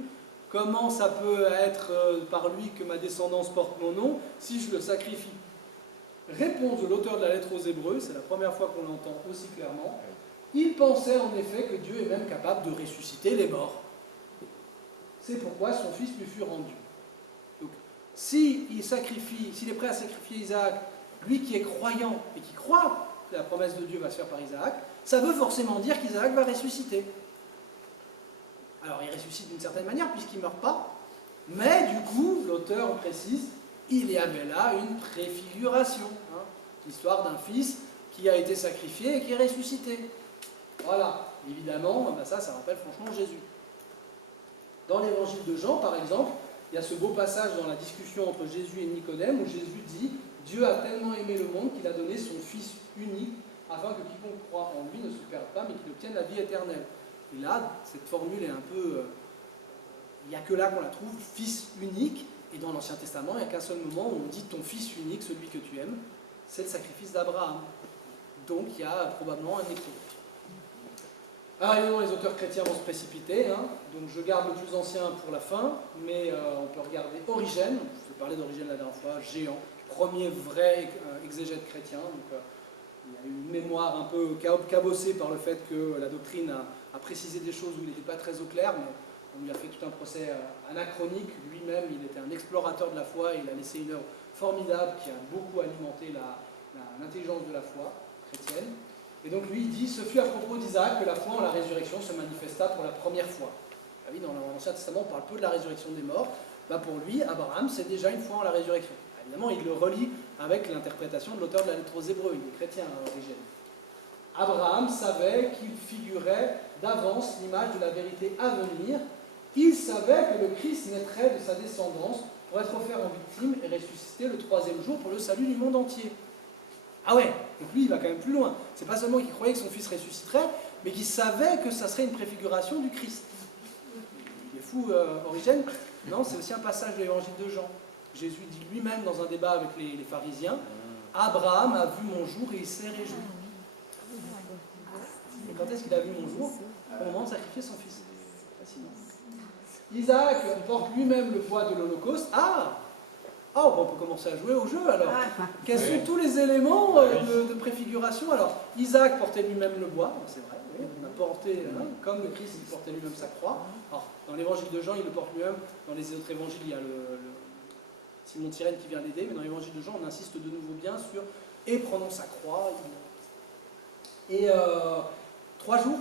comment ça peut être par lui que ma descendance porte mon nom si je le sacrifie? Réponse de l'auteur de la lettre aux Hébreux, c'est la première fois qu'on l'entend aussi clairement. Il pensait en effet que Dieu est même capable de ressusciter les morts. C'est pourquoi son fils lui fut rendu. Donc, s'il est prêt à sacrifier Isaac, lui qui est croyant et qui croit que la promesse de Dieu va se faire par Isaac, ça veut forcément dire qu'Isaac va ressusciter. Alors il ressuscite d'une certaine manière puisqu'il ne meurt pas, mais du coup, l'auteur précise, il y avait là une préfiguration, hein, l'histoire d'un fils qui a été sacrifié et qui est ressuscité. Voilà, évidemment, ça rappelle franchement Jésus. Dans l'évangile de Jean, par exemple, il y a ce beau passage dans la discussion entre Jésus et Nicodème où Jésus dit « Dieu a tellement aimé le monde qu'il a donné son Fils unique afin que quiconque croit en lui ne se perde pas mais qu'il obtienne la vie éternelle. » Et là, cette formule est un peu... il n'y a que là qu'on la trouve, Fils unique. Et dans l'Ancien Testament, il n'y a qu'un seul moment où on dit ton Fils unique, celui que tu aimes, c'est le sacrifice d'Abraham. Donc il y a probablement un écho. Alors évidemment, les auteurs chrétiens vont se précipiter, hein. Donc je garde le plus ancien pour la fin, mais on peut regarder Origène, je vous ai parlé d'Origène la dernière fois, géant, premier vrai exégète chrétien, donc il y a une mémoire un peu cabossée par le fait que la doctrine a précisé des choses où il n'était pas très au clair, mais on lui a fait tout un procès anachronique, lui-même il était un explorateur de la foi, et il a laissé une œuvre formidable qui a beaucoup alimenté l'intelligence de la foi chrétienne. Et donc lui, il dit, ce fut à propos d'Isaac que la foi en la résurrection se manifesta pour la première fois. Ah oui, dans l'Ancien Testament, on parle peu de la résurrection des morts. Pour lui, Abraham, c'est déjà une foi en la résurrection. Évidemment, il le relie avec l'interprétation de l'auteur de la lettre aux Hébreux, il est chrétien à l'origine. Abraham savait qu'il figurait d'avance l'image de la vérité à venir. Il savait que le Christ naîtrait de sa descendance pour être offert en victime et ressusciter le troisième jour pour le salut du monde entier. Ah ouais, donc lui il va quand même plus loin. C'est pas seulement qu'il croyait que son fils ressusciterait, mais qu'il savait que ça serait une préfiguration du Christ. Il est fou, Origène. Non, c'est aussi un passage de l'évangile de Jean. Jésus dit lui-même dans un débat avec les pharisiens, Abraham a vu mon jour et il s'est réjoui. Et quand est-ce qu'il a vu mon jour? Au moment de sacrifier son fils. Fascinant. Isaac porte lui-même le poids de l'Holocauste. On peut commencer à jouer au jeu alors. Quels sont tous les éléments de préfiguration? Alors, Isaac portait lui-même le bois, c'est vrai, oui, on a porté, comme le Christ, il portait lui-même sa croix. Alors, dans l'évangile de Jean, il le porte lui-même. Dans les autres évangiles, il y a Simon Tyrène qui vient l'aider, mais dans l'évangile de Jean, on insiste de nouveau bien sur « et prenant sa croix ». Et 3 jours,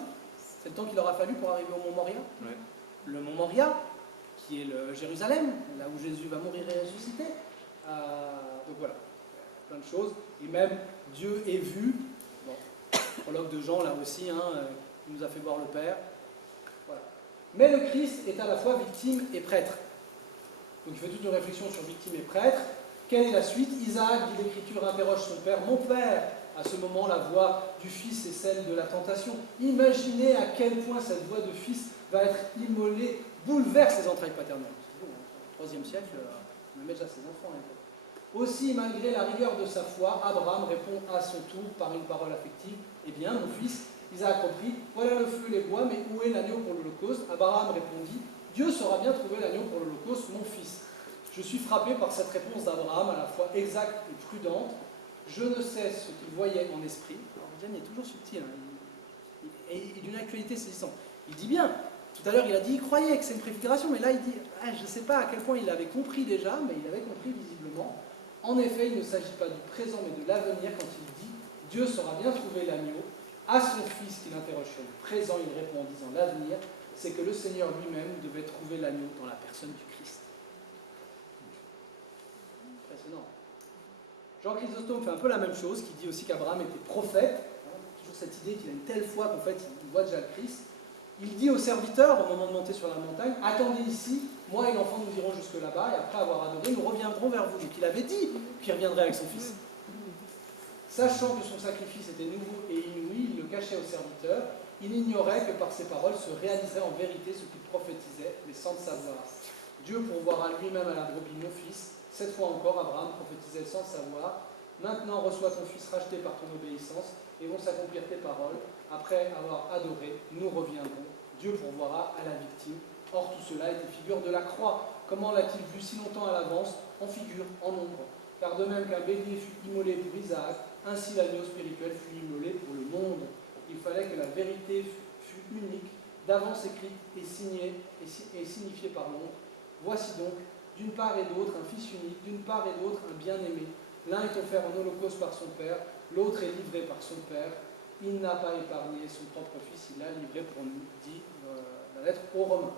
c'est le temps qu'il aura fallu pour arriver au Mont Moria. Ouais. Le Mont Moria, qui est le Jérusalem, là où Jésus va mourir et ressusciter. Donc voilà, plein de choses. Et même Dieu est vu. Bon, prologue de Jean là aussi, qui nous a fait voir le Père. Voilà. Mais le Christ est à la fois victime et prêtre. Donc il fait toute une réflexion sur victime et prêtre. Quelle est la suite? Isaac, dit l'Écriture, interroge son père. Mon père, à ce moment, la voix du fils est celle de la tentation. Imaginez à quel point cette voix de fils va être immolée, bouleverse les entrailles paternelles. C'est bon, au IIIe siècle, on met déjà ses enfants. Aussi, malgré la rigueur de sa foi, Abraham répond à son tour par une parole affective. Eh bien, mon fils, Isaac reprit, voilà le feu et les bois, mais où est l'agneau pour l'Holocauste? Abraham répondit, Dieu saura bien trouver l'agneau pour l'Holocauste, mon fils. Je suis frappé par cette réponse d'Abraham, à la fois exacte et prudente. Je ne sais ce qu'il voyait en esprit. Alors, Diane est toujours subtil, et d'une actualité saisissante. Il dit bien, tout à l'heure il a dit, il croyait que c'est une préfiguration, mais là il dit, je ne sais pas à quel point il avait compris déjà, mais il avait compris visiblement. En effet, il ne s'agit pas du présent, mais de l'avenir quand il dit, Dieu saura bien trouver l'agneau. À son fils qu'il interroge sur le présent, il répond en disant l'avenir, c'est que le Seigneur lui-même devait trouver l'agneau dans la personne du Christ. Impressionnant. Jean Chrysostome fait un peu la même chose, qui dit aussi qu'Abraham était prophète, toujours cette idée qu'il a une telle foi qu'en fait il voit déjà le Christ. Il dit aux serviteurs, au moment de monter sur la montagne, attendez ici, moi et l'enfant nous irons jusque là-bas, et après avoir adoré, nous reviendrons vers vous. Donc il avait dit qu'il reviendrait avec son fils. Sachant que son sacrifice était nouveau et inouï, il le cachait aux serviteurs. Il ignorait que par ses paroles se réaliserait en vérité ce qu'il prophétisait, mais sans le savoir. Dieu pourvoira lui-même à la brebis mon fils. Cette fois encore, Abraham prophétisait sans savoir. Maintenant, reçois ton fils racheté par ton obéissance, et vont s'accomplir tes paroles. Après avoir adoré, nous reviendrons. Dieu pourvoira à la victime. Or, tout cela était figure de la croix. Comment l'a-t-il vu si longtemps à l'avance? En figure, en ombre. Car de même qu'un bélier fut immolé pour Isaac, ainsi l'agneau spirituel fut immolé pour le monde. Il fallait que la vérité fût unique, d'avance écrite et signée et signifiée par l'ombre. Voici donc, d'une part et d'autre un fils unique, d'une part et d'autre un bien-aimé. L'un est offert en holocauste par son père, l'autre est livré par son père. Il n'a pas épargné son propre fils, il l'a livré pour nous, dit la lettre aux Romains.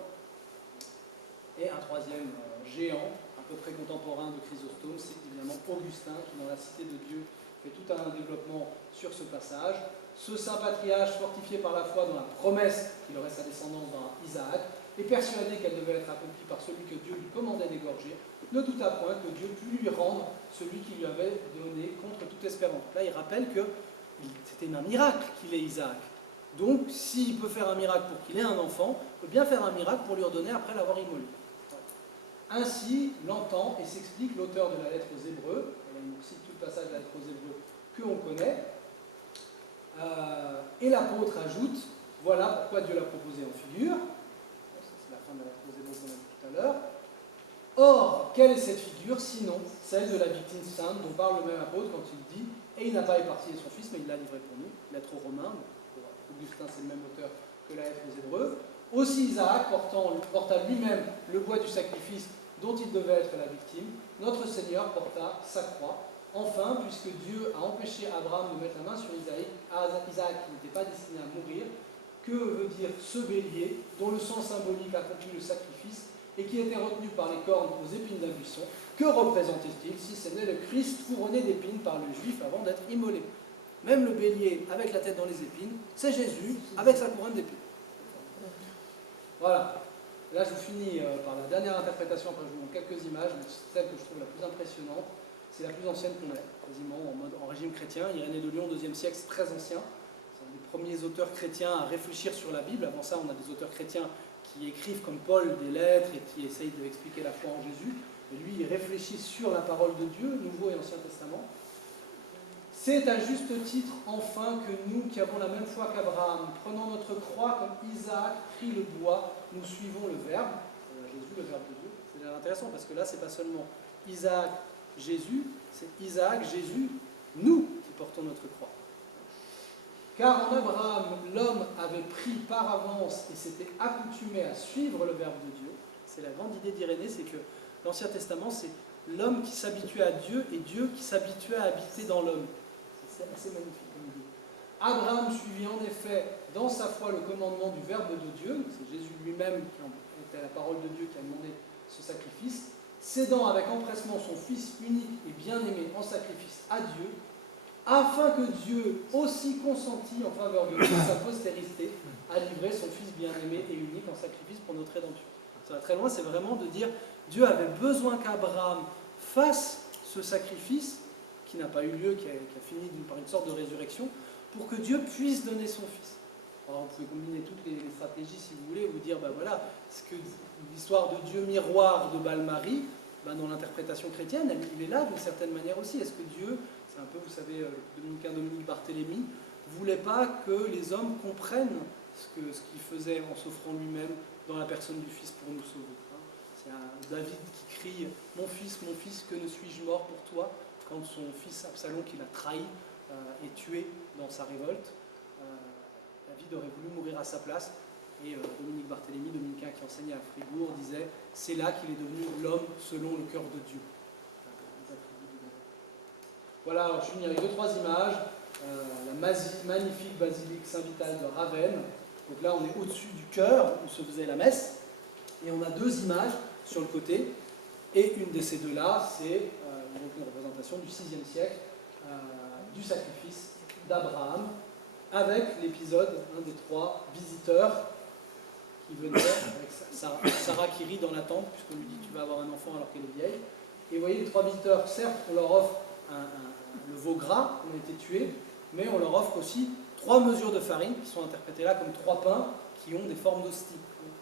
Et un troisième géant, à peu près contemporain de Chrysostome, c'est évidemment Augustin, qui dans la Cité de Dieu fait tout un développement sur ce passage. Ce saint patriarche, fortifié par la foi dans la promesse qu'il aurait sa descendance dans Isaac, et persuadé qu'elle devait être accomplie par celui que Dieu lui commandait d'égorger, ne douta point que Dieu pût lui rendre celui qui lui avait donné contre toute espérance. Là, il rappelle que c'était un miracle qu'il ait Isaac. Donc, s'il peut faire un miracle pour qu'il ait un enfant, il peut bien faire un miracle pour lui redonner après l'avoir immolé. Ainsi l'entend et s'explique l'auteur de la lettre aux Hébreux. Il nous cite tout le passage de la lettre aux Hébreux que l'on connaît. Et l'apôtre ajoute, voilà pourquoi Dieu l'a proposé en figure. C'est la fin de la lettre aux Hébreux qu'on a vu tout à l'heure. Or, quelle est cette figure, sinon celle de la victime sainte dont parle le même apôtre quand il dit « Et il n'a pas épargné son fils, mais il l'a livré pour nous ». Lettre aux Romains, Augustin c'est le même auteur que la lettre aux Hébreux. Aussi Isaac, porta lui-même le bois du sacrifice dont il devait être la victime, notre Seigneur porta sa croix. Enfin, puisque Dieu a empêché Abraham de mettre la main sur Isaac qui n'était pas destiné à mourir, que veut dire ce bélier, dont le sang symbolique accomplit le sacrifice, et qui était retenu par les cornes aux épines d'un buisson? Que représentait-il si ce n'est le Christ couronné d'épines par le Juif avant d'être immolé? Même le bélier avec la tête dans les épines, c'est Jésus avec sa couronne d'épines. Voilà. Là, je finis par la dernière interprétation, après je vous montre quelques images, mais celle que je trouve la plus impressionnante. C'est la plus ancienne qu'on ait, quasiment en régime chrétien. Irénée de Lyon, 2e siècle, c'est très ancien. C'est un des premiers auteurs chrétiens à réfléchir sur la Bible. Avant ça, on a des auteurs chrétiens qui écrivent comme Paul des lettres et qui essayent d'expliquer la foi en Jésus. Et lui, il réfléchit sur la parole de Dieu, Nouveau et Ancien Testament. C'est à juste titre, enfin, que nous, qui avons la même foi qu'Abraham, prenant notre croix comme Isaac prit le bois, nous suivons le Verbe. Jésus, le Verbe de Dieu. C'est déjà intéressant parce que là, c'est pas seulement Isaac, Jésus, c'est Isaac, Jésus, nous qui portons notre croix. Car en Abraham, l'homme avait pris par avance et s'était accoutumé à suivre le Verbe de Dieu. C'est la grande idée d'Irénée, c'est que l'Ancien Testament, c'est l'homme qui s'habituait à Dieu et Dieu qui s'habituait à habiter dans l'homme. C'est assez magnifique comme idée. Abraham suivit en effet dans sa foi le commandement du Verbe de Dieu, c'est Jésus lui-même qui était la parole de Dieu qui a demandé ce sacrifice, cédant avec empressement son Fils unique et bien-aimé en sacrifice à Dieu, afin que Dieu aussi consentit en faveur de sa postérité à livrer son Fils bien-aimé et unique en sacrifice pour notre rédemption. Ça va très loin, c'est vraiment de dire Dieu avait besoin qu'Abraham fasse ce sacrifice qui n'a pas eu lieu, qui a fini par une sorte de résurrection, pour que Dieu puisse donner son Fils. Alors vous pouvez combiner toutes les stratégies si vous voulez, vous dire, ben voilà, ce que l'histoire de Dieu miroir de Balmarie, ben dans l'interprétation chrétienne, il est là d'une certaine manière aussi. Est-ce que Dieu, c'est un peu, vous savez, Dominique Barthélemy, ne voulait pas que les hommes comprennent ce qu'il faisait en s'offrant lui-même dans la personne du Fils pour nous sauver. C'est un David qui crie « Mon fils, que ne suis-je mort pour toi ?» quand son fils Absalom, qui l'a trahi, est tué dans sa révolte. David aurait voulu mourir à sa place. Et Dominique Barthélemy, dominicain qui enseignait à Fribourg, disait « C'est là qu'il est devenu l'homme selon le cœur de Dieu. » Voilà, alors je finis avec 2-3 images. La magnifique basilique Saint-Vital de Ravenne. Donc là, on est au-dessus du chœur où se faisait la messe. Et on a 2 images sur le côté. Et une de ces 2-là, c'est une représentation du 6e siècle du sacrifice d'Abraham, avec l'épisode, un des 3 visiteurs qui venait avec Sarah qui rit dans la tente, puisqu'on lui dit tu vas avoir un enfant alors qu'elle est vieille. Et vous voyez, les 3 visiteurs, certes, on leur offre le veau gras, on a été tués, mais on leur offre aussi 3 mesures de farine, qui sont interprétées là comme 3 pains qui ont des formes d'hostie,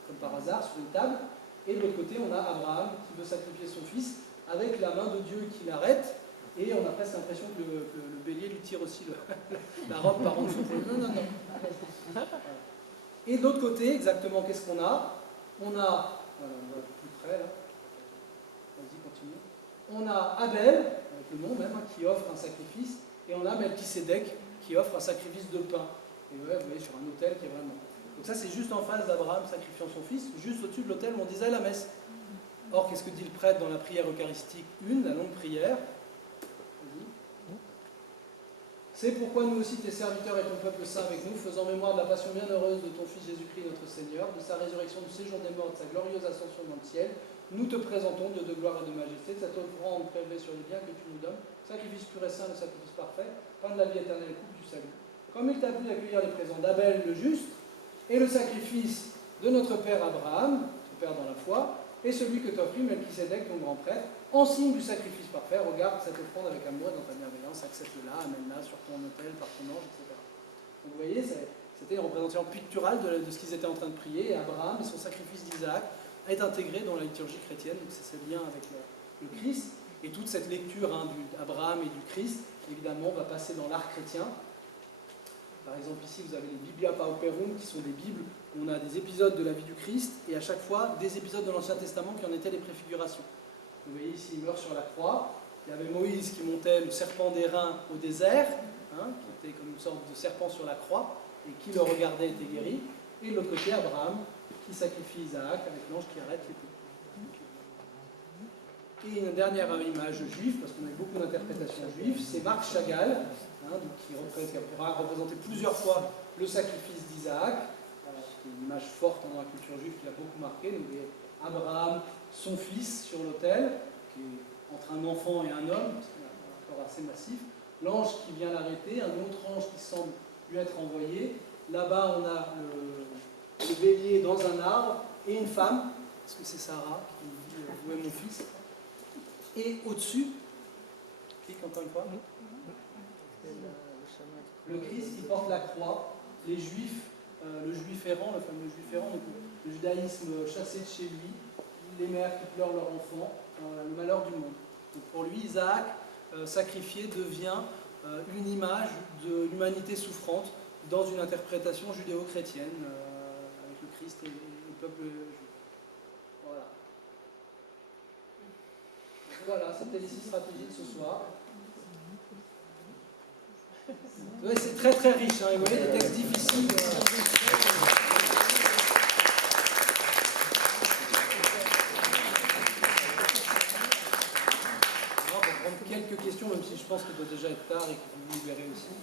comme par hasard, sur une table. Et de l'autre côté, on a Abraham qui veut sacrifier son fils, avec la main de Dieu qui l'arrête, et on a presque l'impression que le bélier lui tire aussi la robe par en dessous. Non. Et de l'autre côté, exactement, qu'est-ce qu'on a? On a, voilà, on va plus près là. Vas-y, continue. On a Abel, avec le nom même, qui offre un sacrifice, et on a Melchisédek qui offre un sacrifice de pain. Et ouais, vous voyez, sur un autel qui est vraiment. Donc ça, c'est juste en face d'Abraham sacrifiant son fils, juste au-dessus de l'autel où on disait la messe. Or, qu'est-ce que dit le prêtre dans la prière eucharistique 1, la longue prière? C'est pourquoi nous aussi, tes serviteurs et ton peuple saint avec nous, faisant mémoire de la passion bienheureuse de ton Fils Jésus-Christ notre Seigneur, de sa résurrection, du séjour des morts, de sa glorieuse ascension dans le ciel, nous te présentons, Dieu de gloire et de majesté, cette offrande prélevée sur les biens que tu nous donnes, sacrifice pur et saint, le sacrifice parfait, pain de la vie éternelle et coupe du salut. Comme il t'a plu d'accueillir les présents d'Abel le juste, et le sacrifice de notre père Abraham, ton père dans la foi, et celui que t'offrit Melchisédek, ton grand prêtre, en signe du sacrifice parfait, regarde cette offrande avec amour et dans ta bienveillance, accepte-la, amène-la sur ton autel, par ton ange, etc. Donc vous voyez, c'était une représentation picturale de ce qu'ils étaient en train de prier, et Abraham et son sacrifice d'Isaac est intégré dans la liturgie chrétienne, donc c'est ce lien avec le Christ, et toute cette lecture d'Abraham et du Christ, évidemment, va passer dans l'art chrétien. Par exemple, ici, vous avez les Biblia Pauperum, qui sont des Bibles où on a des épisodes de la vie du Christ, et à chaque fois, des épisodes de l'Ancien Testament qui en étaient les préfigurations. Vous voyez ici, il meurt sur la croix. Il y avait Moïse qui montait le serpent d'airain au désert, qui était comme une sorte de serpent sur la croix, et qui le regardait était guéri. Et de l'autre côté, Abraham, qui sacrifie Isaac avec l'ange qui arrête l'épée. Et une dernière image juive, parce qu'on a eu beaucoup d'interprétations juives, c'est Marc Chagall, qui pourra représenter plusieurs fois le sacrifice d'Isaac. C'est une image forte dans la culture juive qui a beaucoup marqué. Donc, Abraham, son fils, sur l'autel, qui est entre un enfant et un homme, c'est un rapport assez massif. L'ange qui vient l'arrêter, un autre ange qui semble lui être envoyé. Là-bas, on a le bélier dans un arbre et une femme, parce que c'est Sarah qui dit « Où est mon fils ?» Et au-dessus, clique encore une fois, le Christ qui porte la croix, les Juifs, le Juif errant, le fameux Juif errant, donc le judaïsme chassé de chez lui, les mères qui pleurent leur enfant, le malheur du monde. Donc pour lui, Isaac, sacrifié, devient une image de l'humanité souffrante dans une interprétation judéo-chrétienne avec le Christ et le peuple juif. Voilà. Voilà, c'était les 6 stratégies de ce soir. Ouais, c'est très très riche, vous voyez, des textes difficiles. On va prendre quelques questions, même si je pense qu'il doit déjà être tard et que vous vous libérez aussi.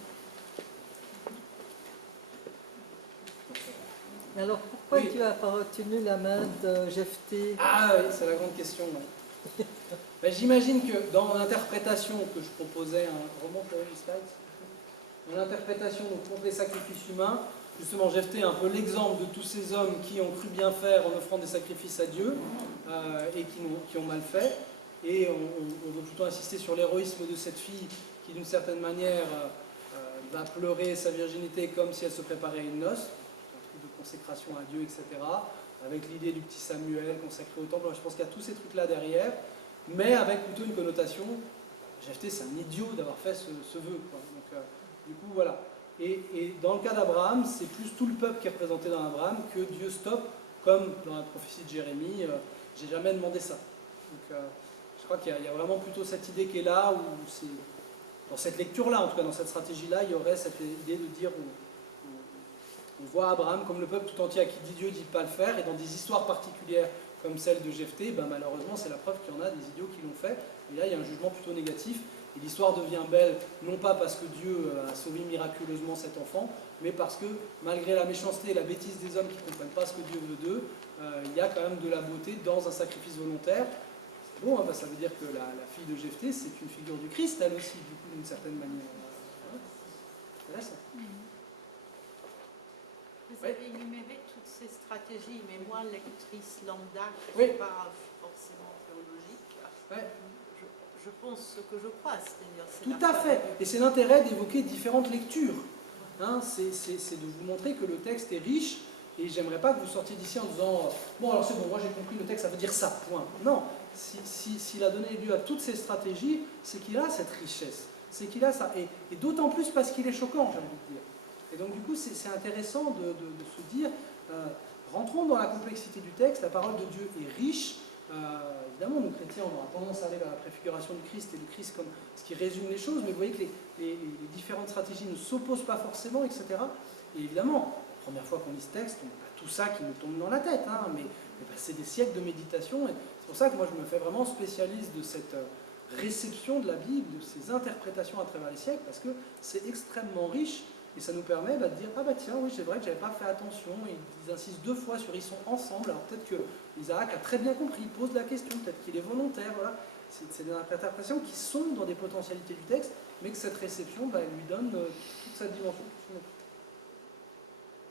Alors pourquoi tu n'as pas retenu la main de Jephthé? Ah oui, c'est la grande question. Ouais. Ben, j'imagine que dans l'interprétation que je proposais, remonte les slides. Dans l'interprétation contre les sacrifices humains, justement Jephthé est un peu l'exemple de tous ces hommes qui ont cru bien faire en offrant des sacrifices à Dieu et qui ont mal fait. Et on veut plutôt insister sur l'héroïsme de cette fille qui d'une certaine manière va pleurer sa virginité comme si elle se préparait à une noce, un truc de consécration à Dieu, etc. Avec l'idée du petit Samuel consacré au temple. Je pense qu'il y a tous ces trucs-là derrière, mais avec plutôt une connotation, Jephthé c'est un idiot d'avoir fait ce vœu, quoi. Donc, du coup, voilà. Et dans le cas d'Abraham, c'est plus tout le peuple qui est représenté dans Abraham que Dieu stoppe, comme dans la prophétie de Jérémie, j'ai jamais demandé ça. Donc, je crois qu'il y a vraiment plutôt cette idée qui est là, où c'est, dans cette lecture-là, en tout cas dans cette stratégie-là, il y aurait cette idée de dire, on voit Abraham comme le peuple tout entier à qui dit Dieu dit de ne pas le faire, et dans des histoires particulières comme celle de Jephthé, ben malheureusement c'est la preuve qu'il y en a des idiots qui l'ont fait, et là il y a un jugement plutôt négatif. Et l'histoire devient belle, non pas parce que Dieu a sauvé miraculeusement cet enfant, mais parce que, malgré la méchanceté et la bêtise des hommes qui ne comprennent pas ce que Dieu veut d'eux, il y a quand même de la beauté dans un sacrifice volontaire. C'est beau, parce que ça veut dire que la fille de Jephthé, c'est une figure du Christ, elle aussi, du coup, d'une certaine manière. C'est intéressant. Vous avez énuméré toutes ces stratégies, mais moi, lectrice lambda, oui. Pas forcément théologique. Ouais. Je pense ce que je crois, c'est-à-dire... Tout à fait, et c'est l'intérêt d'évoquer différentes lectures. C'est de vous montrer que le texte est riche, et j'aimerais pas que vous sortiez d'ici en disant « Bon, alors c'est bon, moi j'ai compris, le texte, ça veut dire ça, point. » Non, s'il a donné lieu à toutes ces stratégies, c'est qu'il a cette richesse, c'est qu'il a ça, et d'autant plus parce qu'il est choquant, j'ai envie de dire. Et donc du coup, c'est intéressant de se dire, rentrons dans la complexité du texte, la parole de Dieu est riche. Évidemment, nous chrétiens, on aura tendance à aller vers la préfiguration du Christ et le Christ comme ce qui résume les choses, mais vous voyez que les différentes stratégies ne s'opposent pas forcément, etc. Et évidemment, la première fois qu'on lit ce texte, on n'a pas tout ça qui nous tombe dans la tête, mais c'est des siècles de méditation. Et c'est pour ça que moi je me fais vraiment spécialiste de cette réception de la Bible, de ses interprétations à travers les siècles, parce que c'est extrêmement riche et ça nous permet de dire ah bah tiens oui c'est vrai que j'avais pas fait attention, et ils insistent 2 fois sur ils sont ensemble, alors peut-être que Isaac a très bien compris, il pose la question, peut-être qu'il est volontaire, voilà. C'est des interprétations qui sont dans des potentialités du texte, mais que cette réception elle lui donne toute sa dimension.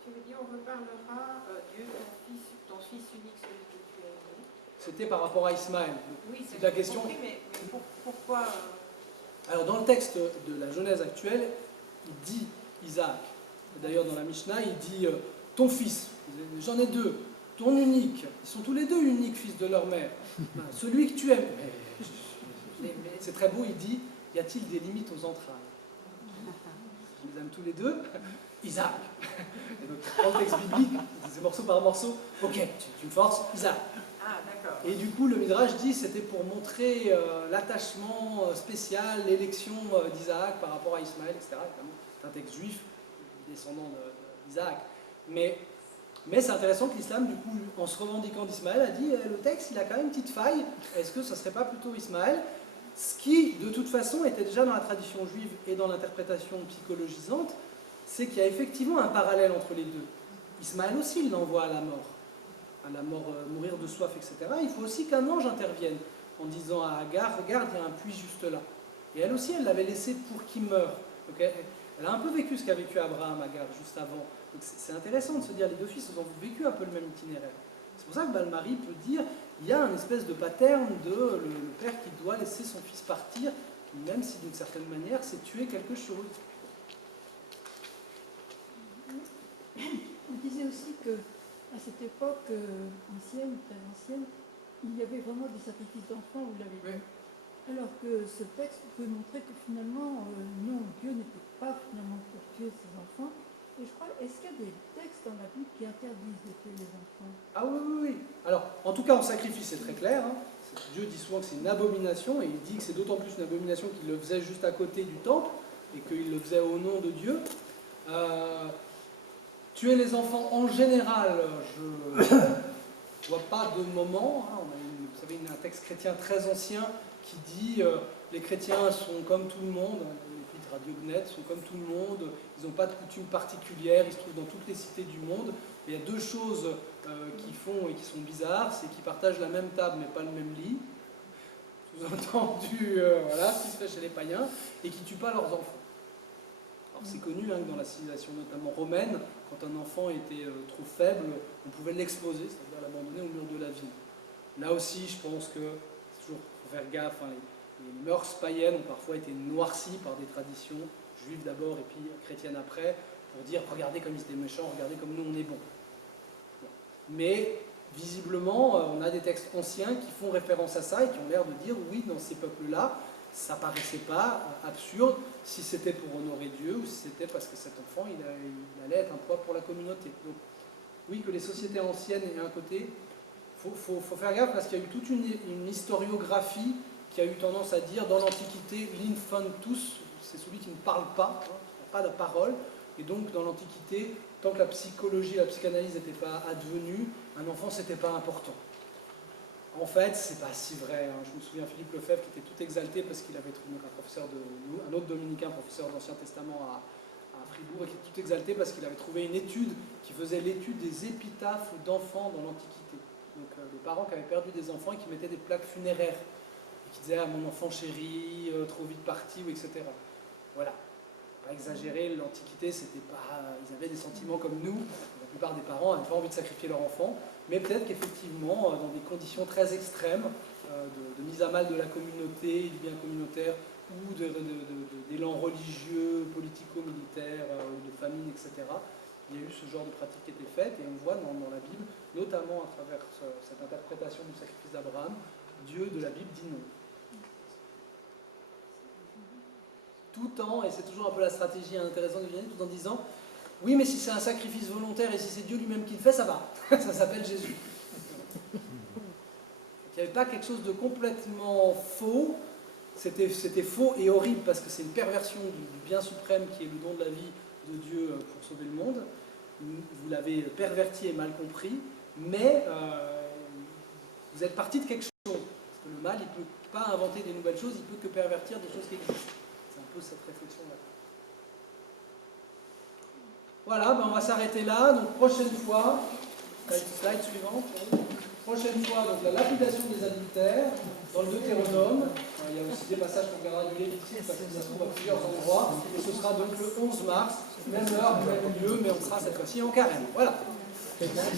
Tu veux dire, on reparlera Dieu, ton fils unique, celui que tu as aimé. C'était par rapport à Ismaël. Oui, c'est la question. Compris, mais pourquoi Alors dans le texte de la Genèse actuelle, il dit Isaac. D'ailleurs dans la Mishnah, il dit ton fils. J'en ai 2. Ton unique. Ils sont tous les 2 uniques fils de leur mère. Celui que tu aimes. Mais c'est très beau, il dit y a-t-il des limites aux entrailles? Je les aime tous les 2. Isaac. Et donc tu prends le texte biblique, c'est morceau par morceau. Ok, tu me forces, Isaac. Ah, d'accord. Et du coup, le Midrash dit c'était pour montrer l'attachement spécial, l'élection d'Isaac par rapport à Ismaël, etc. Évidemment, c'est un texte juif, descendant d'Isaac. Mais c'est intéressant que l'islam, du coup, en se revendiquant d'Ismaël, a dit le texte, il a quand même une petite faille. Est-ce que ça ne serait pas plutôt Ismaël? Ce qui, de toute façon, était déjà dans la tradition juive et dans l'interprétation psychologisante, c'est qu'il y a effectivement un parallèle entre les deux. Ismaël aussi, il l'envoie à la mort, mourir de soif, etc. Il faut aussi qu'un ange intervienne en disant à Agar, regarde, il y a un puits juste là. Et elle aussi, elle l'avait laissé pour qu'il meure. Okay, elle a un peu vécu ce qu'a vécu Abraham, Agar, juste avant. Donc c'est intéressant de se dire, les 2 fils, ils ont vécu un peu le même itinéraire. C'est pour ça que le mari peut dire, il y a un espèce de pattern de le père qui doit laisser son fils partir, même si d'une certaine manière, c'est tuer quelque chose. On disait aussi qu'à cette époque ancienne, très ancienne, il y avait vraiment des sacrifices d'enfants, vous l'avez dit. Alors que ce texte peut montrer que finalement, non, Dieu n'était pas finalement pour tuer ses enfants. Et je crois, est-ce qu'il y a des textes dans la Bible qui interdisent de tuer les enfants? Ah oui, oui, oui. Alors, en tout cas, en sacrifice, c'est très clair. Hein. Dieu dit souvent que c'est une abomination, et il dit que c'est d'autant plus une abomination qu'il le faisait juste à côté du temple, et qu'il le faisait au nom de Dieu. Tuer les enfants, en général, je ne vois pas de moment. Hein. On a vous savez, un texte chrétien très ancien qui dit les chrétiens sont comme tout le monde, les de Radio Gnet sont comme tout le monde, ils n'ont pas de coutumes particulières, ils se trouvent dans toutes les cités du monde. Et il y a 2 choses qu'ils font et qui sont bizarres, c'est qu'ils partagent la même table mais pas le même lit, sous-entendu, voilà, ce qui se fait chez les païens, et qui ne tuent pas leurs enfants. Alors c'est connu hein, que dans la civilisation notamment romaine, quand un enfant était trop faible, on pouvait l'exposer, c'est-à-dire l'abandonner au mur de la ville. Là aussi, je pense que, c'est toujours faut faire gaffe, hein, les mœurs païennes ont parfois été noircies par des traditions, juives d'abord et puis chrétiennes après, pour dire regardez comme ils étaient méchants, regardez comme nous on est bons. Mais visiblement, on a des textes anciens qui font référence à ça et qui ont l'air de dire oui, dans ces peuples-là, ça paraissait pas absurde si c'était pour honorer Dieu ou si c'était parce que cet enfant il allait être un poids pour la communauté. Donc oui, que les sociétés anciennes aient un côté, faut faire gaffe parce qu'il y a eu toute une historiographie qui a eu tendance à dire dans l'Antiquité, l'infantus, c'est celui qui ne parle pas, hein, il n'y a pas de parole, et donc dans l'Antiquité, tant que la psychologie, la psychanalyse n'était pas advenue, un enfant c'était pas important. En fait, c'est pas si vrai. Hein. Je me souviens Philippe Lefebvre qui était tout exalté parce qu'il avait trouvé un autre dominicain, professeur d'Ancien Testament à Fribourg, et qui était tout exalté parce qu'il avait trouvé une étude qui faisait l'étude des épitaphes d'enfants dans l'Antiquité. Donc des parents qui avaient perdu des enfants et qui mettaient des plaques funéraires. Et qui disaient ah, mon enfant chéri, trop vite parti, ou etc. Voilà. Pas exagérer, l'Antiquité, c'était pas. Ils avaient des sentiments comme nous. La plupart des parents n'avaient pas envie de sacrifier leur enfant. Mais peut-être qu'effectivement, dans des conditions très extrêmes, de mise à mal de la communauté, du bien communautaire, ou d'élan religieux, politico-militaire, de famine, etc., il y a eu ce genre de pratique qui était faite, et on voit dans la Bible, notamment à travers cette interprétation du sacrifice d'Abraham, Dieu de la Bible dit non. Tout en, et c'est toujours un peu la stratégie intéressante de Vianney, tout en disant oui, mais si c'est un sacrifice volontaire et si c'est Dieu lui-même qui le fait, ça va. Ça s'appelle Jésus. Il n'y avait pas quelque chose de complètement faux. C'était faux et horrible parce que c'est une perversion du bien suprême qui est le don de la vie de Dieu pour sauver le monde. Vous l'avez perverti et mal compris, mais vous êtes parti de quelque chose. Parce que le mal, il ne peut pas inventer des nouvelles choses, il ne peut que pervertir des choses qui existent. C'est un peu cette réflexion-là. Voilà, ben on va s'arrêter là. Donc prochaine fois, slide suivante. Prochaine fois, donc la lapidation des adultères dans le Deutéronome. Il y a aussi des passages qu'on verra du Lévitique parce que ça se trouve à plusieurs endroits. Et ce sera donc le 11 mars, même heure, même lieu, mais on sera cette fois-ci en carême. Voilà.